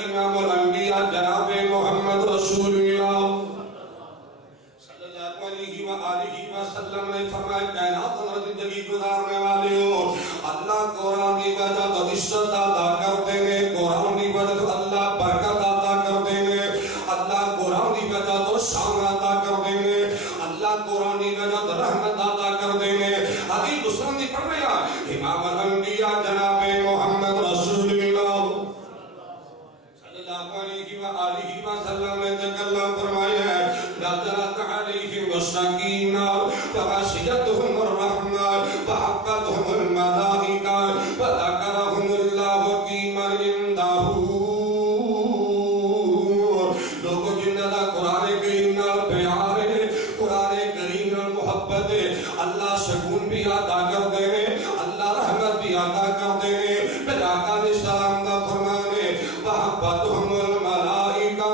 امام الانبیاء جناب محمد رسول اللہ صلی اللہ علیہ وآلہ وسلم نے فرمایا کائنات میں زندگی گزارنے والے ہو اللہ قرآن کی وجہ تو عزت عطا کر دیں گے قرآن کی وجہ تو اللہ برکت عطا کر دیں گے اللہ قرآن کی وجہ تو شان عطا کر دیں گے اللہ قرآن کی وجہ تو رحمت عطا کر دیں گے حدیث مسلم کی پڑھ رہے ہیں امام الانبیاء جناب محمد رسول اللہ صلی اللہ علیہ وآلہ وسلم نے تکلم فرمایا ہے نزلت علیہم السکینہ وغشیتہم الرحمہ وحفتہم الملائکہ وذکرہم اللہ فی من عندہ لوگوں جنہاں دا قرآن کریم نال پیار ہے قرآن کریم نال محبت ہے اللہ سکون بھی عطا کر دے اللہ رحمت بھی عطا کر دے پھر آقا علیہ السلام دا فرمان ہے وحفتہم الملائکہ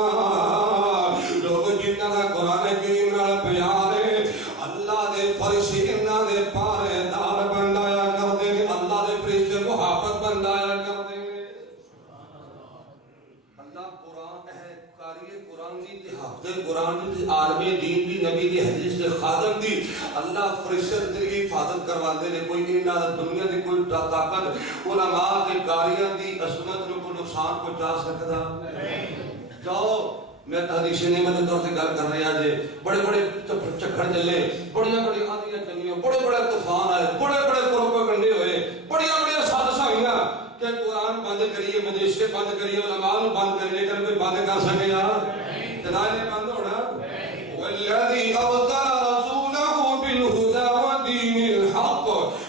لوگوں جنہاں دا قرآن کریم نال پیار ہے اللہ دے فرشتے انہاں دے پارے دار بنایا کر دے اللہ دے فرشتے محافظ بنایا کر دے اللہ قرآن ہے قاری قرآن دی حافظ قرآن دی عالم دین دی نبی دی حدیث دے خادم دی اللہ فرشتے دی حفاظت کروا دے کوئی انہاں دنیا دی کوئی طاقت علماء کے قاریاں دی عظمت نو کو نقصان پہنچا سکدا نہیں جاؤ میں حدیث نعمت کے طور سے گل کر رہا جے بڑے بڑے چکھڑ چلے بڑیاں بڑی آندیاں چلیاں بڑے بڑے طوفان آئے بڑے بڑے پروپیگنڈے ہوئے بڑیاں بڑیاں سازشاں ہوئیاں کہ قرآن بند کریے مدرسے بند کریے علماء بند کریے لیکن کوئی بند کر سکے یار جناب نے بند ہونا والذی ارسل رسولہ بالہدی ودین الحق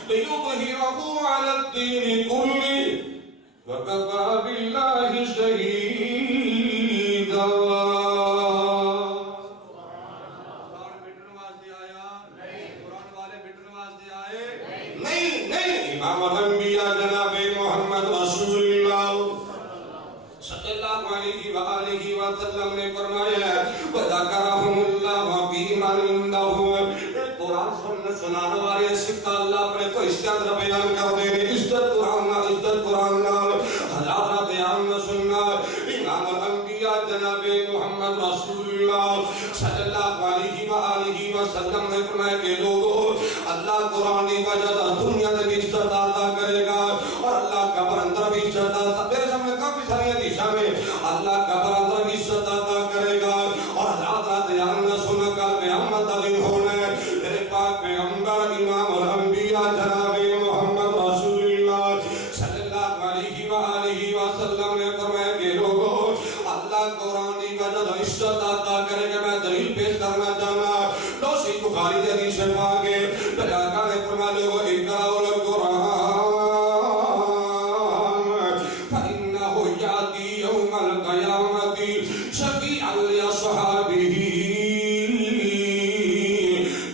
لیظہرہ علی الدین کلہ وکفی باللہ شہیدا امام الانبیاء جناب محمد رسول اللہ صلی اللہ علیہ وآلہ وسلم نے فرمایا وذکرہم اللہ فی من عندہ قرآن سنانے والے صفت اللہ اپنے فرشتے اندر بیان کر دے عزت قرآن نال حضرات بیان سننا امام الانبیاء جناب محمد رسول اللہ صلی اللہ علیہ وآلہ وسلم نے فرمایا کہ لوگوں اللہ قرآن کی وجہ دنیا میں بھی عزت عطا کرے گا اور اللہ قبر اندر بھی عزت عطا میرے سامنے کافی ساری حدیثاں میں اللہ قبر اندر بھی عزت عطا کرے گا اور حضرات بیان سن کر قیامت کا دن ہونا ہے میرے پاک پیغمبر امام الانبیاء جناب محمد رسول اللہ صلی اللہ علیہ وآلہ وسلم نے فرمایا کہ لوگوں اللہ قرآن کی وجہ سے عزت عطا کرے گا میں دلیل پیش کرنا چاہنا لو سی بخاری دی حدیث پاک ہے پھر آقا نے فرمایا لوگوں اقرأوا القرآن فإنہ یأتی یوم القیامت شفیعا لأصحابہ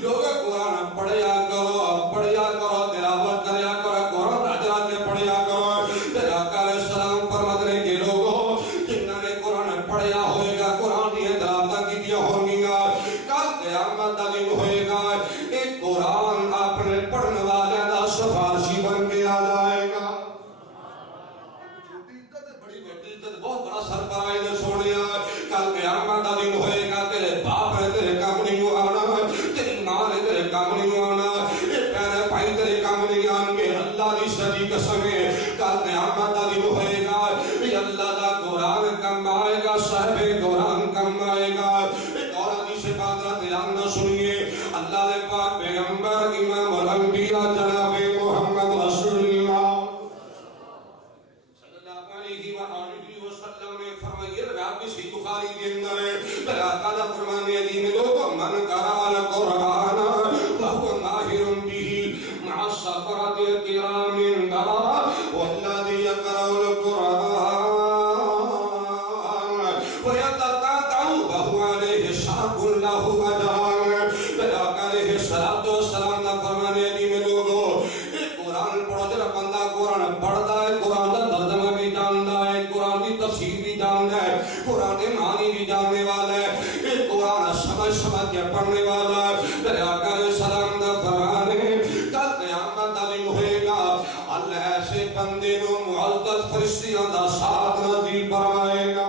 لوگ قرآن پڑھیا کرو تلاوت کریا کرو قرآن راجرا کے پڑھیا کرو پھر آقا علیہ السلام فرماتے کہ لوگوں جنہوں نے قرآن پڑھیا ہوئے گا قرآن کی تلاوت کی ہونگی گا کل قیامت کا دن ہوئے گا ایک قرآن اپنے پڑھنے والے دا سفارشی بن کے آ جائے گا بڑی بڑی عزت بہت بڑا سرپرائز سونے کل قیامت کا دن ہوئے گا تیرے باپ نے تیرے کام نہیں آنا تیری ماں نے تیرے کام نہیں آنا یہ پہلے بھائی تیرے کام نہیں آن گے اللہ کی سچی قسم ہے کل قیامت کا دن ہوئے گا یہ اللہ کا قرآن کم آئے گا صاحب قرآن کم آئے گا ایک اور حدیث پاک کا دھیان نہ سنیے اللہ دے پاک پیغمبر امام الانبیاء جناب محمد رسول اللہ صلی اللہ علیہ وآلہ وسلم نے فرمایا روایت بھی صحیح بخاری کے اندر ہے پھر آقا نے فرمایا دین لوگوں من قرأ القرآن وهو ماہر به مع السفرة الكرام البررة والذي يقرأ القرآن ويتتابع وهو عليه شاق له أجران پھر آقا علیہ السلام نے فرمایا دین لوگوں قرآن پڑھو جب بندہ قرآن پڑھتا ہے قرآن کا ترجمہ بھی جانتا ہے قرآن کی تفسیر بھی جانتا ہے قرآن کے معنی بھی جاننے والا ہے یہ قرآن سمجھ کے پڑھنے والا ہے پھر آقا علیہ السلام نے فرمایا کل قیامت کا دن ہوئے گا اللہ ایسے بندے کو معزز فرشتیاں دا ساتھ نصیب فرمائے گا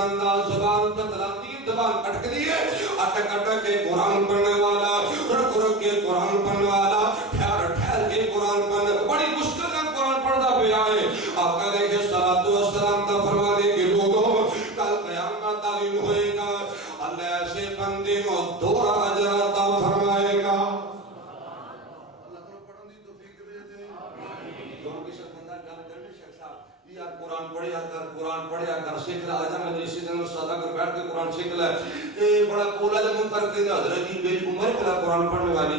جاننا زبان بتلاتی زبان اٹکتی ہے اٹک اٹک کے قرآن پڑھنے والا رک رک کے قرآن پڑھنے والا ٹھہر ٹھہر کے قرآن پڑھنے بڑی مشکل کا قرآن پڑھتا پیا ہے آقا علیہ السلام کا فرمانے کے لوگوں کل قیامت تعلیم ہوئے گا اللہ ایسے بندے کو دوہرا اجر عطا فرمائے گا قرآن پڑھیا کر سیکھ لیا آجا میں اسی دن استاد کر بیٹھ کے قرآن سیکھ لیا اے بڑا کولا جب کر کے حضرت جی میری عمر پہلا قرآن پڑھنے والی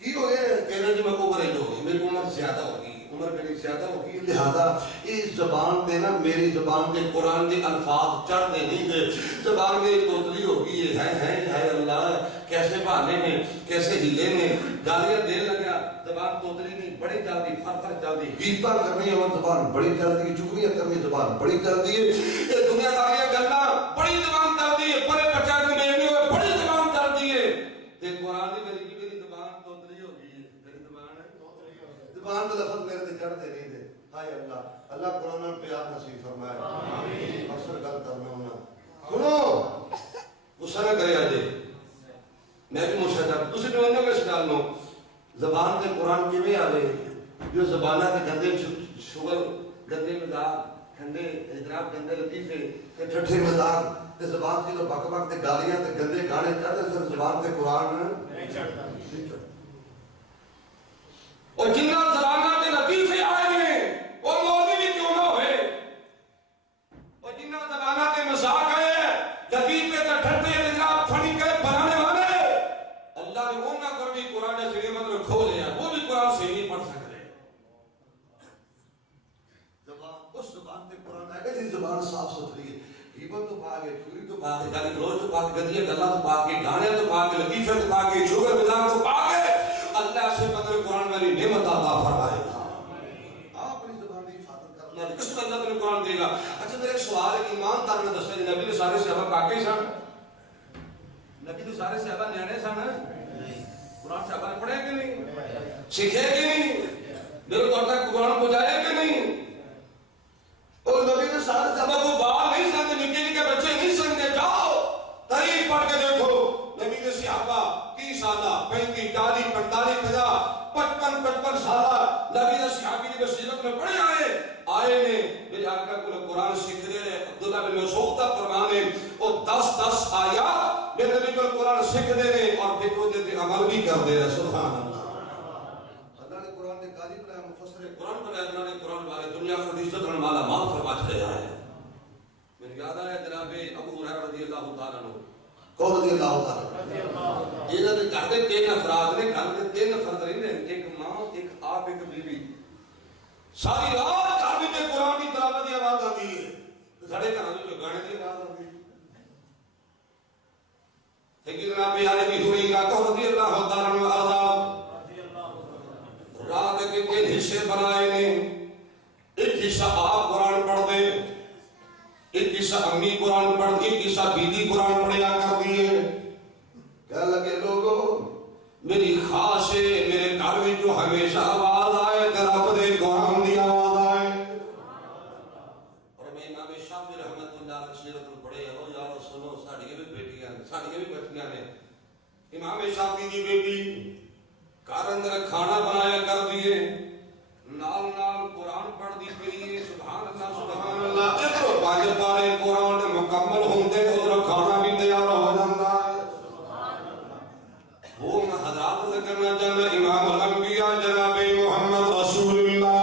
کی ہو گئے کہنا جی میں عمر ہی ہو گئی میری عمر زیادہ ہوگی عمر میری زیادہ ہوگی لہذا اس زبان پہ نا میری زبان پہ قرآن کے الفاظ چڑھ دے نہیں دے زبان میں توتلی ہوگی ہے اللہ کیسے بہانے میں کیسے ہیلے میں گالیاں دے لگا زبان توتلی نہیں بڑی جلدی فر جلدی غیبت کرنی ہے زبان بڑی جلدی چغلیاں کرنی زبان بڑی جلدی ہے یہ دنیا داریاں گلنا بڑی زبان جلدی ہے پرے بچا کے میرے ہوئے بڑی زبان جلدی ہے تے قرآن دی میری زبان توتلی ہوگی ہے میری زبان تو لفظ میرے تے چڑھتے نہیں دے ہائے اللہ قرآن میں پیار نصیب فرمائے آمین اکثر گل کرنا ہونا سنو غصہ نہ کرے آجے میں بھی مشاہدہ تسی تو انہوں کے سکال لوں زبان کے قرآن کی میں آوے جو زبانہ کے گندے شغل گندے مداغ گندے اجراب گندے لطیفے کہ ٹھٹھے مداغ تے زبان کی تو بک بک تے گالیاں تے گندے گانے چاہتے پھر زبان کے قرآن نہیں چڑھتا اور جنہ زبانہ تے لطیفے آئے ہیں وہ مولوی بھی کیوں نہ ہوئے اور جنہ زبانہ تے مذاق آئے لطیفے تے ٹھٹھے اجراب فنی کے بنانے والے اللہ نے وہ نہ کر بھی قرآن سے مطلب کھو لیا وہ بھی قرآن سے نہیں پڑھ سکتے زبان اس زبان پہ قرآن آئے گا جن زبان صاف ستھری ہے غیبت تو پاک ہے چوری تو پاک ہے گالی گلوچ تو پاک ہے گدیاں گلاں تو پاک ہے گانے تو پاک ہے لطیفے تو پاک ہے شوگر مزاق تو پاک ہے اللہ سے مطلب قرآن والی نعمت عطا فرمائے گا آپ اپنی زبان کی حفاظت کر اللہ کس کو اللہ تمہیں قرآن دے گا اچھا میرے ایک سوال ہے ایماندار میں دستا ہے نبی نے سارے صحابہ پاکے سن نبی تو سارے صحابہ نیانے سن قرآن صحابہ نے پڑھے کہ نہیں سیکھے کہ نہیں میرے طور تک قرآن پہنچائے کہ نہیں اور نبی نے سارے صحابہ کو بال نہیں سنتے نکے نکے بچے نہیں سنتے جاؤ تاریخ پڑھ کے دیکھو نبی نے صحابہ 30 سالہ 35 40 45 50 55 سالہ نبی نے صحابی کی بصیرت میں پڑھے آئے نے میرے آقا کو قرآن سیکھ رہے ہیں عبداللہ بن مسعود کا فرمانے اور 10 آیات میرے نبی کو قرآن سیکھ دے رہے اور پھر وہ دیتے عمل بھی کر دے رہے سبحان اللہ اللہ نے قرآن نے قاری بنایا مفسر قرآن بنایا اللہ نے قرآن والے دنیا کو عزت اور مالا مال فرما چلے آئے میرے یاد آیا جناب ابو ہریرہ رضی اللہ تعالیٰ عنہ کون رضی اللہ تعالیٰ یہ نے گھر کے 3 افراد نے گھر کے 3 افراد رہتے ہیں ایک ماں ایک آپ ایک بیوی ساری رات گھر میں قرآن کی تلاوت کی آواز آتی ہے سارے گھر میں گانے کی آواز آتی ہے لیکن جناب علی بھی ہوئی کا رضی اللہ تعالیٰ عنہ آزاد رات کے 3 حصے بنائے نے ایک حصہ آپ قرآن پڑھ دے ایک حصہ امی قرآن پڑھ دی ایک حصہ بیوی قرآن پڑھیا کر دیے کہنے لگے لوگوں میری خواہش ہے میرے گھر میں جو ہمیشہ آواز آئے رب دے قرآن دی آواز آئے اور میں امام شافعی رحمت اللہ علیہ سیرت میں پڑھے ہو یار سنو ساڑی بھی بیٹیاں ساڑی بھی بچیاں نے امام شافعی کی بیٹی گھر اندر کھانا بنایا کر دیے نال نال قرآن پڑھ دی پئی سبحان اللہ ایک 5 پارے قرآن مکمل ہوندے ادھر کھانا بھی تیار ہو جاتا ہے وہ میں حضرات سے کرنا چاہنا امام الانبیاء جناب محمد رسول اللہ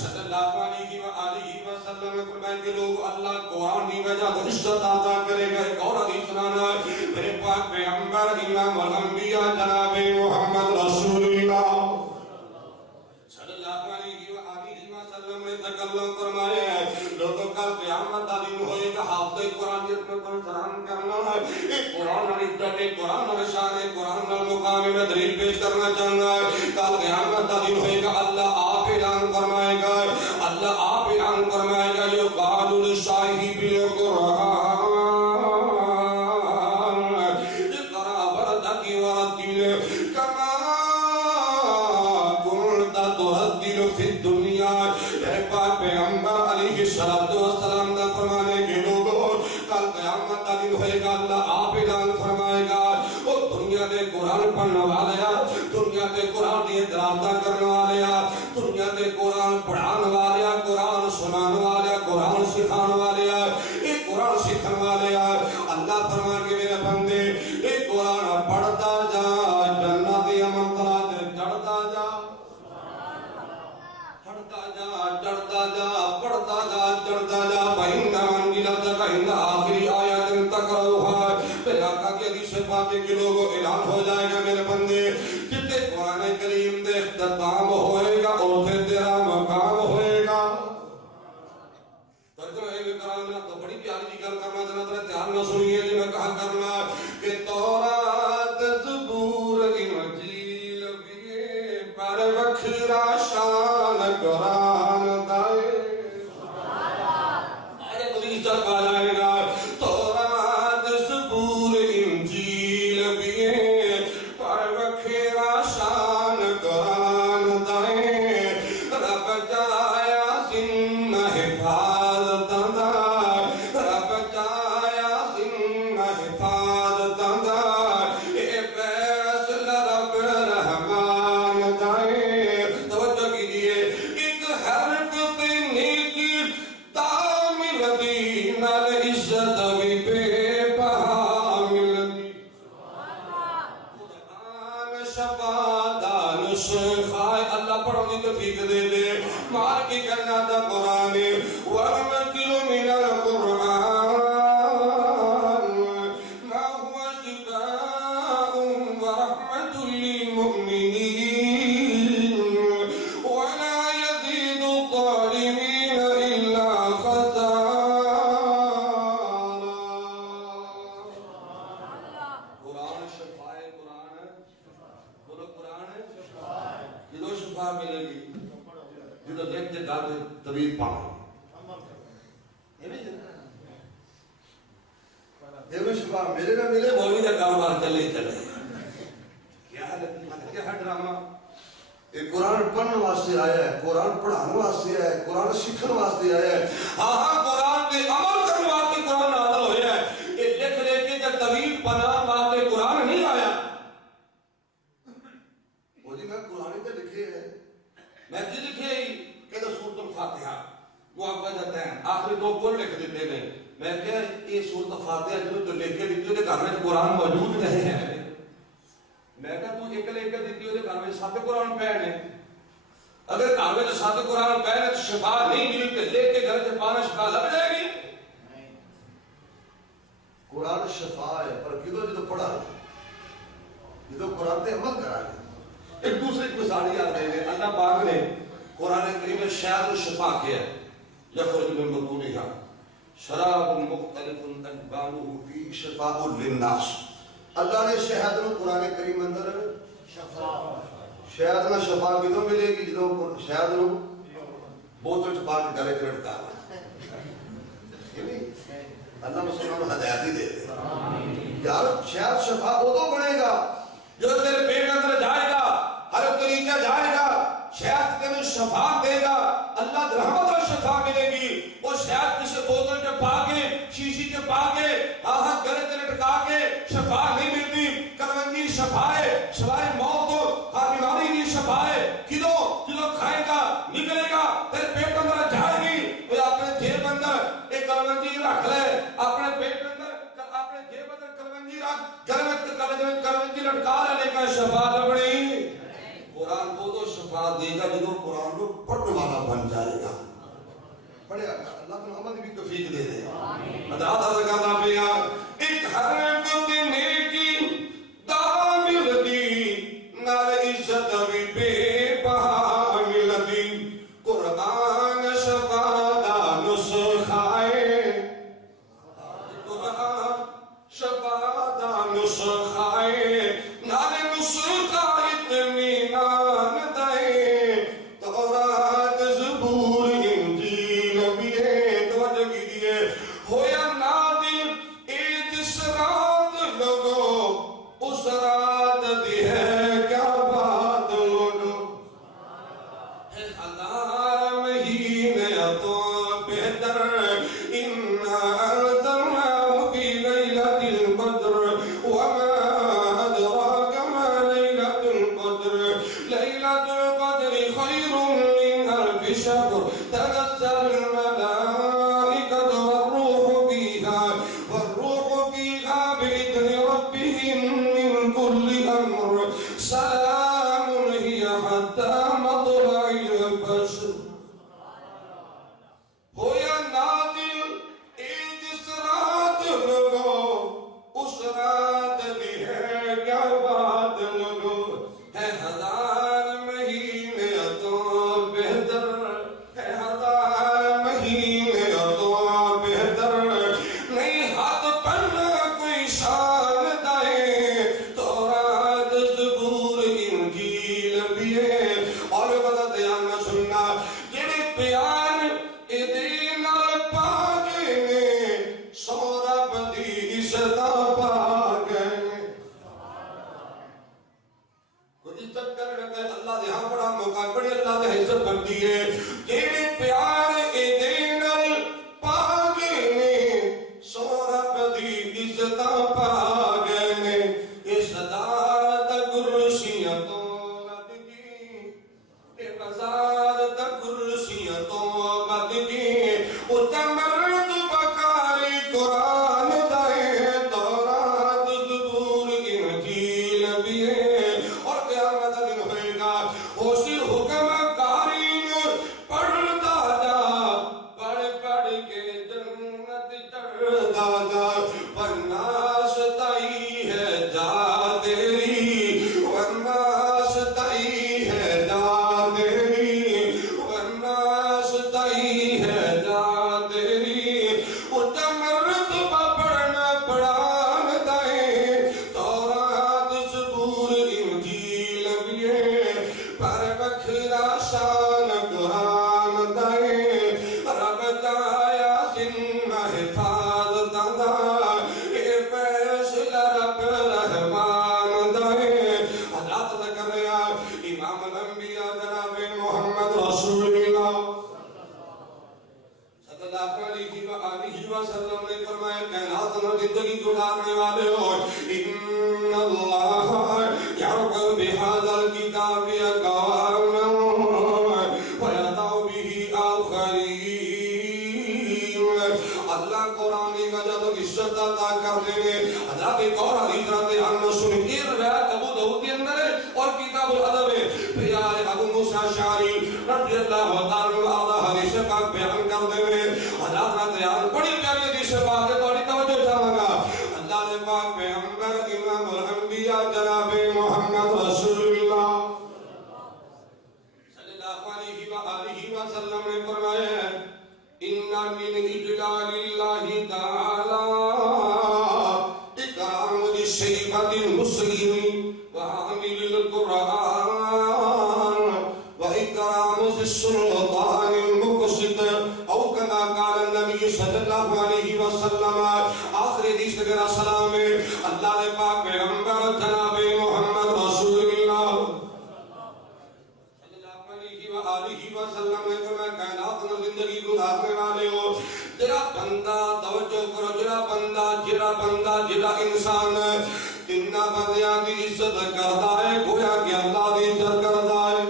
صلی اللہ علیہ وآلہ وسلم نے فرمایا کہ لوگ اللہ قرآن کی وجہ سے عزت عطا کرے گا ایک اور حدیث سنانا ہے میرے پاک پیغمبر امام الانبیاء جناب محمد رسول اللہ صلی اللہ علیہ وآلہ وسلم نے تکلم فرمایا ہے لوگوں کا قیامت کا دن ہوئے گا حافظ قرآنیت میں سلام کرنا ہے ایک قرآن اور عزت قرآن اور شان قرآن اور مقام میں دلیل پیش کرنا چاہنا ہے کل قیامت کا دن ہوئے گا اللہ آپ اعلان فرمائے گا اللہ آپ اعلان فرمائے گا یہ قال للصاحب القرآن اقرأ وردك ورتل كما كنت ترتل في الدنيا اے پاک پیغمبر علیہ الصلوۃ والسلام نے فرمانے کے گا اللہ آپ اعلان فرمائے گا وہ دنیا دے قرآن پڑھنے والے دنیا دے قرآن دی دراوتاں کرنے والے دنیا دے قرآن پڑھان والے قرآن سنان والے قرآن سکھان والے یہ قرآن سکھن والے اللہ فرمان کے میرے بندے یہ قرآن پڑھتا جا جنت دی منزلات چڑھتا جا پڑھتا جا چڑھتا جا پڑھتا جا چڑھتا جا فإن منزلتك عند آخری آیت تقرؤها پھر آقا کی حدیث پاک کے لوگوں اعلان ہو جائے گا میرے بندے جتنے قرآن کریم دے اختتام ہوئے گا اور پھر تیرا مقام ہوئے گا ترجمہ ہے کرام تو بڑی پیاری جی گل کرنا چاہنا ذرا دھیان نہ سنیے جی میں کہا کرنا کہ تورات زبور انجیل بھی پر وکھرا شان قرآن دائے آیت حدیث چل پا جائے گا تورات زبور انجیل بھی پر وکھرا شان قرآن دائے رب جایا سن حفاظت دا رب جایا سن حفاظت دا اے فیصلہ رب رحمان دائے توجہ کیجئے ایک حرف نیکی دامل دین العزت بھی بے بہا ملتی قرآن شفا دان شخائے اللہ پڑھو دی تفیق دے دے مار کی کرنا دا قرآن ورمتل من القرآن ما هو شفاء ورحمت للمؤمنین ولا يزيد الظالمين إلا خسارا قرآن شفائے قرآن بولو قرآن جدو شفا ملے گی جدو دیکھتے ڈالے طبیب پاؤں یہ شفا ملے نہ ملے مولوی کا کاروبار چلے چلے کیا ڈرامہ یہ قرآن پڑھنے واسطے آیا ہے قرآن پڑھانے واسطے آیا ہے قرآن سیکھنے واسطے آیا ہے ہاں قرآن کے عمل کرنے واسطے قرآن نازل ہویا ہے یہ لکھ لے کے جب طبیب پناہ واسطے قرآن نہیں آیا وہ جی میں قرآن پہ لکھے ہے میں جی لکھے ہی کہ سورۃ الفاتحہ وہ آپ کا جاتا ہے آخری دو کل لکھ دیتے ہیں میں کہا یہ سورۃ الفاتحہ جو تو لکھ کے دیتی ہوتے گھر میں قرآن موجود نہیں ہے میں کہا تو ایک لے کے دیتی ہوتے گھر میں ساتھ قرآن پہن ہے اگر گھر میں ساتھ قرآن پہن ہے تو شفا نہیں ملی کہ لے کے گھر سے پانا شفا لگ جائے گی قرآن شفا ہے پر کدو جدو پڑھا جدو قرآن تے عمل کرا لے ایک دوسرے کی مثال یاد دے گے اللہ پاک نے قرآن کریم میں شہد الشفا کیا ہے یخرج من بطونہا شراب مختلف البانہ فی شفاء للناس اللہ نے شہد نو قرآن کریم اندر شہد نہ شفا کدو ملے گی جدو شہد نو بوتل چ پا کے گلے چ لٹکا اللہ مسلمان ہدایت دے دے یار شہد شفا ادو بنے گا جو تیرے پیٹ اندر جائے گا ہر طریقہ جائے گا شہد تیرے شفا دے گا اللہ رحمت اور شفا ملے گی وہ شہد کسی بوتل کے پا کے شیشی کے پا کے آہاں گلے تے لٹکا کے شفا نہیں ملتی کلونجی شفا ہے سوائے موت کو ہر بیماری کی شفا ہے کلو کھائے گا نکلے گا تیرے پیٹ اندر جائے گی وہ اپنے جیب اندر ایک کلونجی رکھ لے اپنے پیٹ اندر اپنے جیب اندر کلونجی رکھ کلونجی لٹکا لینے کا شفا لبڑی قرآن دو شفا دے گا جدو قرآن کو پڑھنے والا بن جائے گا پڑھے اللہ کو عمل بھی توفیق دے دے حضرات حضرت کا پیا ایک حرف نیکی دامل دی نال عزت بھی بے بہا ملتی قرآن شفا دا نسخائے قرآن شفا دا نسخائے نال نسخہ اطمینان دے تورات زبور انجیل بھی ہے توجہ کیجئے ہویا نازل اے عزت پا گئے کوئی عزت کرنے کا اللہ دے ہاں بڑا موقع بڑی اللہ دے عزت بندی ہے جیڑے پیار اے دینل پا گئے سو رب دی عزت پا گئے اے صدارت کرسیاں تو ود گئی اے وزارت کرسیاں تو ود گئی او تمرد بکاری قرآن دائے تورات زبور انجیل بھی ہے اور قیامت دن ہوئے گا وہ صرف حکم کارین پڑھتا جا پڑھ پڑھ کے جنت چڑھتا جا والناس تائی ہے جا تیری والناس تائی ہے جا تیری والناس تائی ہے جا تیری وہ تمرد پڑھنا پڑھان دائیں تورات زبور انجیل بھی ہے پر بکھرا شان قرآن دائیں رب دایا سن حفاظ دا اے فیصلہ رب رحمان دائیں حضرات ذکر رہا امام الانبیاء جناب محمد رسول اللہ صلی اللہ علیہ وآلہ وسلم نے فرمایا کائنات میں زندگی گزارنے والے ہو ان اللہ یرقب بہذا الکتاب اقواما ویضع به آخرین اللہ قرآن کی وجہ تو عزت عطا کرتے ہیں حضرات ایک اور حدیث رہتے ہیں ہم سنیں یہ روایت ابو داؤد کے اندر ہے اور کتاب الادب ہے پیار ابو موسیٰ شعری رضی اللہ تعالی عنہ حدیث پاک بیان کرتے ہوئے حضرات رہتے ہیں بڑی پیاری حدیث پاک ہے بڑی توجہ چاہوں گا اللہ نے پاک پیغمبر امام الانبیاء جناب محمد رسول اللہ صلی اللہ علیہ وآلہ وسلم نے فرمایا ان من اجلال اللہ تعالی اکرام للشیبۃ المسلم وحامل القرآن واکرام للسلطان المقسط او کما قال النبی صلی اللہ علیہ وسلم آخر حدیث نگر السلام میں اللہ نے پاک پیغمبر جناب محمد رسول اللہ علیہ وسلم نے فرمایا کائنات میں زندگی گزارنے والے ہو تیرا بندہ توجہ کرو جڑا بندہ جڑا انسان تینا بندیاں دی عزت کردا ہے گویا کہ اللہ دی عزت کردا ہے یہ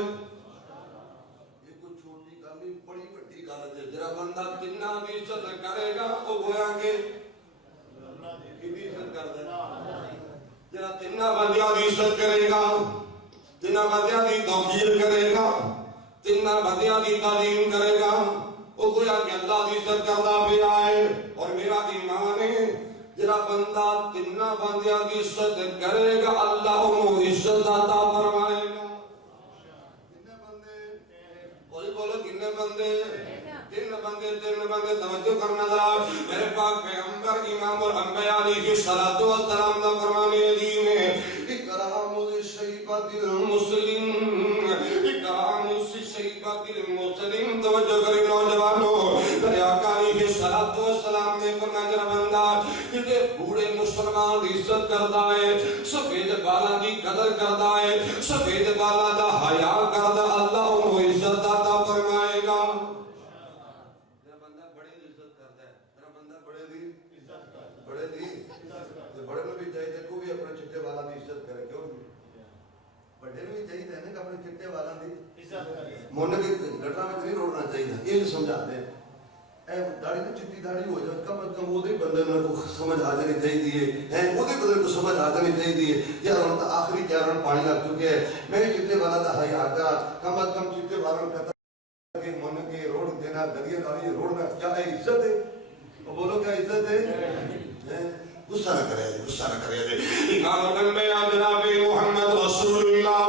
کوئی چھوٹی گل نہیں بڑی بڑی گل ہے جڑا بندہ تینا دی عزت کرے گا وہ گویا کہ اللہ دی عزت کردا ہے جڑا تینا بندیاں دی عزت کرے گا تینا بندیاں دی توقیر کرے گا تینا بندیاں دی تعلیم کرے گا وہ گویا کہ اللہ دی عزت کردا پیا ہے اور میرا ایمان ہے جڑا بندہ تینا بندیاں دی عزت کرے گا اللہ انہوں عزت عطا فرمائے گا کتنے بندے بولو کتنے بندے تین بندے توجہ کرنا ذرا میرے پاک پیغمبر امام الانبیاء علیہ الصلوۃ والسلام دا فرمان عظیم ہے اکرام للشیبۃ المسلم اکرام للشیبۃ المسلم توجہ کریں نوجوانوں میرے آقا علیہ الصلوۃ والسلام نے فرمایا جڑا بندہ کہ بوڑھے مسلمان دی عزت کردا ہے سفید بالاں دی قدر کردا ہے سفید بالاں دا حیا کردا اللہ انہوں عزت عطا فرمائے گا بڑے نو بھی چاہیے کو بھی اپنے چٹے والا دی عزت کرے کیوں بڑے نو بھی چاہیے کہ اپنے چٹے والا دی عزت کرے مونے کی گٹرا میں نہیں روڑنا چاہیے یہ سمجھاتے ہیں اے داڑھی تے چٹی داڑھی ہو جائے کم از کم وہ دے بندے کو سمجھ آ جانی چاہیے ہے وہ دے بندے کو سمجھ آ جانی چاہیے یار ہم تو آخری 4 رن پانی لگ چکے ہیں میں چٹے والا دا حیا کرا کم از کم چٹے والا کا کہ مونے کے روڑ دینا دریا داڑھی روڑنا کیا ہے عزت ہے بولو کیا عزت ہے غصہ نہ کرے امام الانبیاء جناب محمد رسول اللہ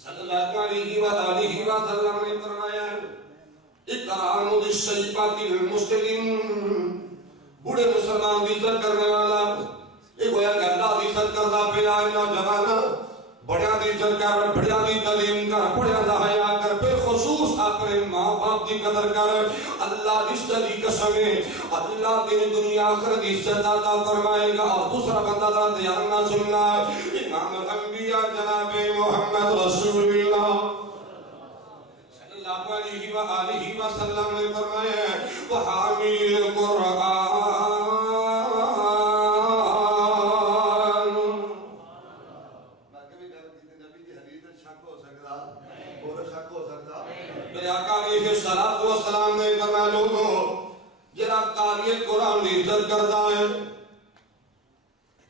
صلی اللہ علیہ وآلہ وسلم نے فرمایا اکرام للشیبۃ المسلم بوڑھے مسلمان دی عزت کرنے والا ایک ہویا کہ اللہ دی عزت کردا پیا ہے نوجوان بڑیاں دی عزت کر بڑیاں دی تعلیم کر بڑیاں دا حیا کر بالخصوص اپنے ماں باپ دی قدر کر اللہ اللہ کی عزت کی قسم ہے اللہ تیری دنیا آخرت کی عزت عطا فرمائے گا. اور دوسرا بندہ ذرا دھیان نہ سننا, امام الانبیاء جناب محمد رسول اللہ صلی اللہ علیہ وآلہ وسلم نے فرمایا وحامل القرآن. میں کبھی گل کی نبی دی حدیث میں شک ہو سکتا, اور شک ہو سکتا. میرے آقا علیہ الصلوۃ والسلام نے فرمایا لوگوں جڑا قاری قرآن دی عزت کردا ہے,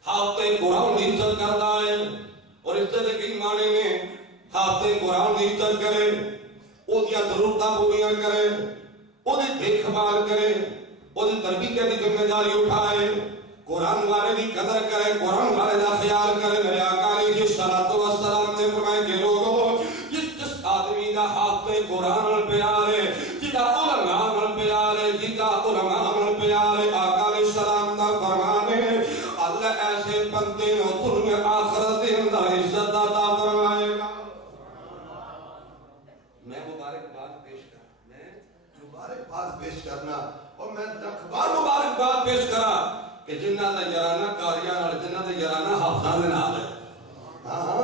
حافظ قرآن دی عزت کردا ہے, اور عزت کے معنی میں حافظ قرآن دی عزت کرے, اودیاں ضرورتاں پوریاں کرے, اودی دیکھ بھال کرے, اودی تربیت کی ذمہ داری اٹھائے, قرآن والے دی قدر کرے, قرآن والے دا خیال کرے. میرے آقا علیہ الصلوۃ والسلام نے فرمایا کہ لوگوں جس آدمی دا حافظ قرآن پیار ہے, جدا علماء پیار ہے, جدا علماء پیار ہے, آقا علیہ السلام دا فرمان ہے اللہ ایسے بندے نو دنیا آخرت دے اندر عزت عطا فرمائے گا. میں مبارکباد پیش کرنا, اور میں بار مبارکباد پیش کرا کہ جنہ دا یارانہ کاریاں نال, جنہ دا یارانہ حافظاں دے نال ہے. ہاں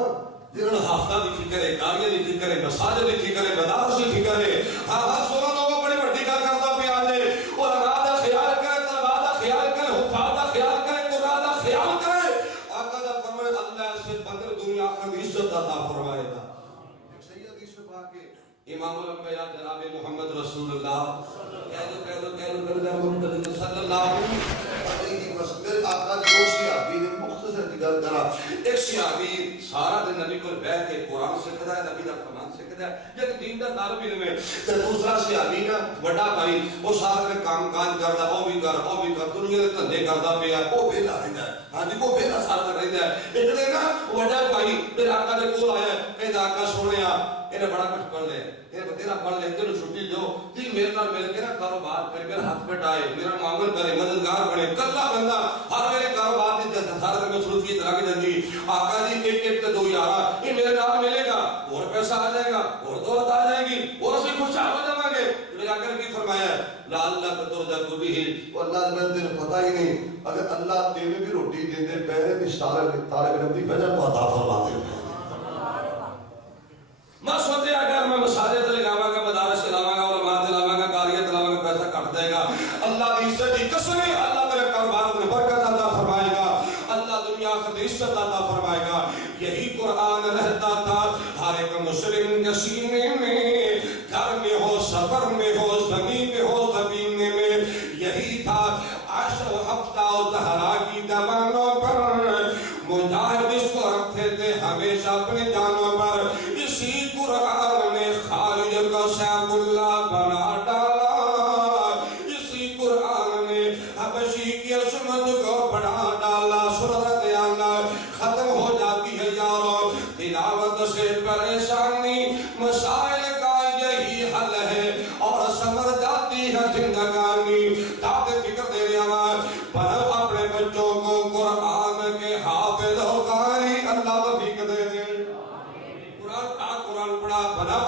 جنہوں حافظاں دی فکر ہے, کاریاں دی فکر ہے, مساجد دی فکر ہے, مدارس دی فکر ہے. ہاں سونا لوگوں بڑی بڑی گل کردا پیا جے, اور اللہ دا خیال کرے, طلباء دا خیال کرے, حفاظ دا خیال کرے, قرآن دا خیال کرے. آقا دا فرمان اللہ سے بندر دنیا آخرت عزت عطا فرمائے گا. ایک صحیح حدیث میں پا کے امام الانبیاء جناب محمد رسول اللہ کہہ دو محمد صلی اللہ علیہ وسلم. میرے آقا جو صحابی نے مختصر کی گل کرا, ایک صحابی سارا دن نبی کو بیٹھ کے قرآن سیکھدا ہے, نبی دا فرمان سیکھدا ہے, ایک دین دا طالب علم ہے. تے دوسرا صحابی نا بڑا بھائی وہ سارا دن کام کاج کردا, او بھی کر دنیا دے دھندے کردا پیا, او ویلا رہندا ہے. ہاں جی وہ ویلا سارا دن رہندا ہے. ایک دن نا بڑا بھائی میرے آقا دے کول آیا, کہندا آقا سونیا انہیں بڑا کچھ پڑھ لے, تیرا پڑھ لے, تیرے چھٹی دو جی, میرے نال مل کے نا کاروبار کرے, میرا ہاتھ پٹائے, میرا معامل کرے, مددگار بنے. کلا بندہ ہر میرے کاروبار دی سارا دن مصروفیت لگی جاندی. آقا جی ایک ایک تے دو یارا یہ میرے نال ملے گا, اور پیسہ آ جائے گا, اور دولت آ جائے گی, اور اسی خوشحال ہو جاواں گے. میرے آقا نے کی فرمایا لعلک ترزق بہ, وہ اللہ نے تینوں پتہ ہی نہیں, اگر اللہ تینوں بھی روٹی دے دے پہلے بھی طالب علم دی وجہ کو عطا فرما دے. میں سوچیا اگر میں مساجد لگاواں گا, مدارس چلاواں گا, علماء چلاواں گا, قاریاں چلاواں گا, پیسہ کٹ جائے گا. اللہ کی عزت کی قسم ہے اللہ میرے کاروبار میں برکت عطا فرمائے گا, اللہ دنیا کی عزت عطا فرمائے گا. یہی قرآن رہتا تھا ہر ایک مسلم کے سینے میں, گھر میں ہو, سفر میں ہو, زمین میں ہو, زمین میں. یہی تھا عائشہ و حفصہ و زہرا کی زبانوں پر, مجاہد اس کو رکھتے تھے ہمیشہ اپنے جانوں پر. اسی قرآن نے خالد کو سیف اللہ بنا ڈالا, اسی قرآن نے حبشی کی عصمت کو بڑھا ڈالا. سورۃ اللہ ختم ہو جاتی ہے یارو, تلاوت سے پریشانی مسائل کا یہی حل ہے, اور سمر جاتی ہے زندگانی. داد فکر دے رہا ہے, بنو اپنے بچوں کو قرآن کے حافظ و قاری, اللہ توفیق دے دے. قرآن پڑھا, قرآن پڑھا, بنا